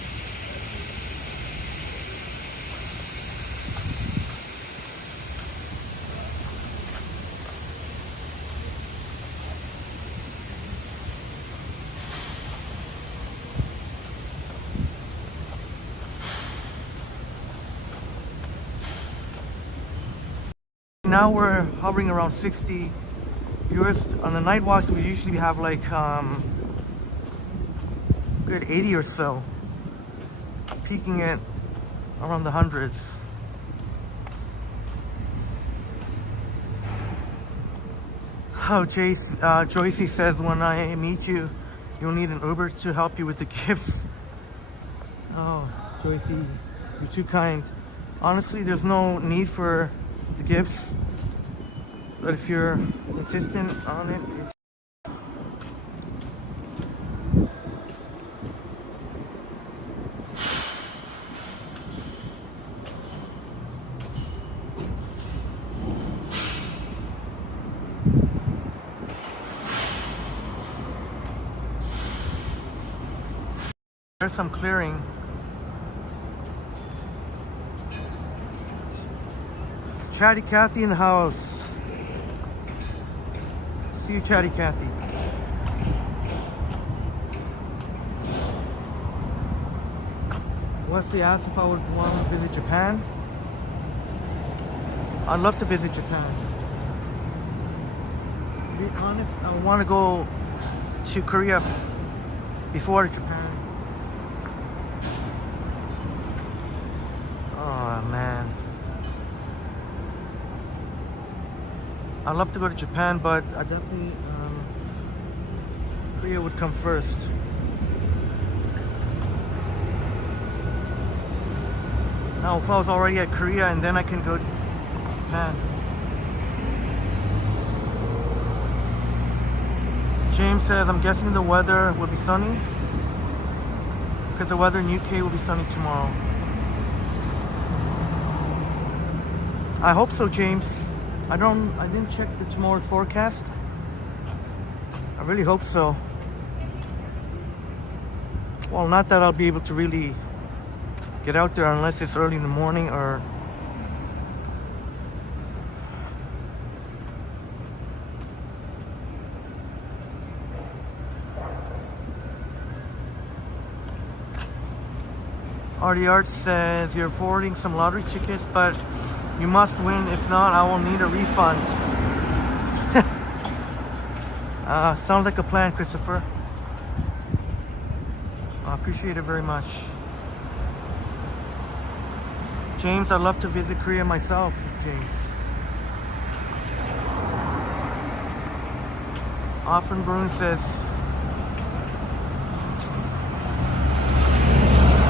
Now we're hovering around 60 viewers. On the night walks, we usually have like good 80 or so, peaking at around the hundreds. Oh, Joycey says, when I meet you, you'll need an Uber to help you with the gifts. Oh, Joycey, you're too kind. Honestly, there's no need for the gifts, but if you're insistent on it, there's some clearing. Chatty Cathy in the house. See you, Chatty Cathy. Wesley asked if I would want to visit Japan. I'd love to visit Japan. To be honest, I want to go to Korea before Japan. Oh man, I'd love to go to Japan, but I definitely Korea would come first. Now, if I was already at Korea and then I can go to Japan. James says, I'm guessing the weather will be sunny because the weather in UK will be sunny tomorrow. I hope so, James. I didn't check the tomorrow's forecast. I really hope so. Well, not that I'll be able to really get out there unless it's early in the morning or Artie Art says you're forwarding some lottery tickets, but you must win. If not, I will need a refund. Sounds like a plan, Christopher. I appreciate it very much. James, I'd love to visit Korea myself, James. Often Bruin says,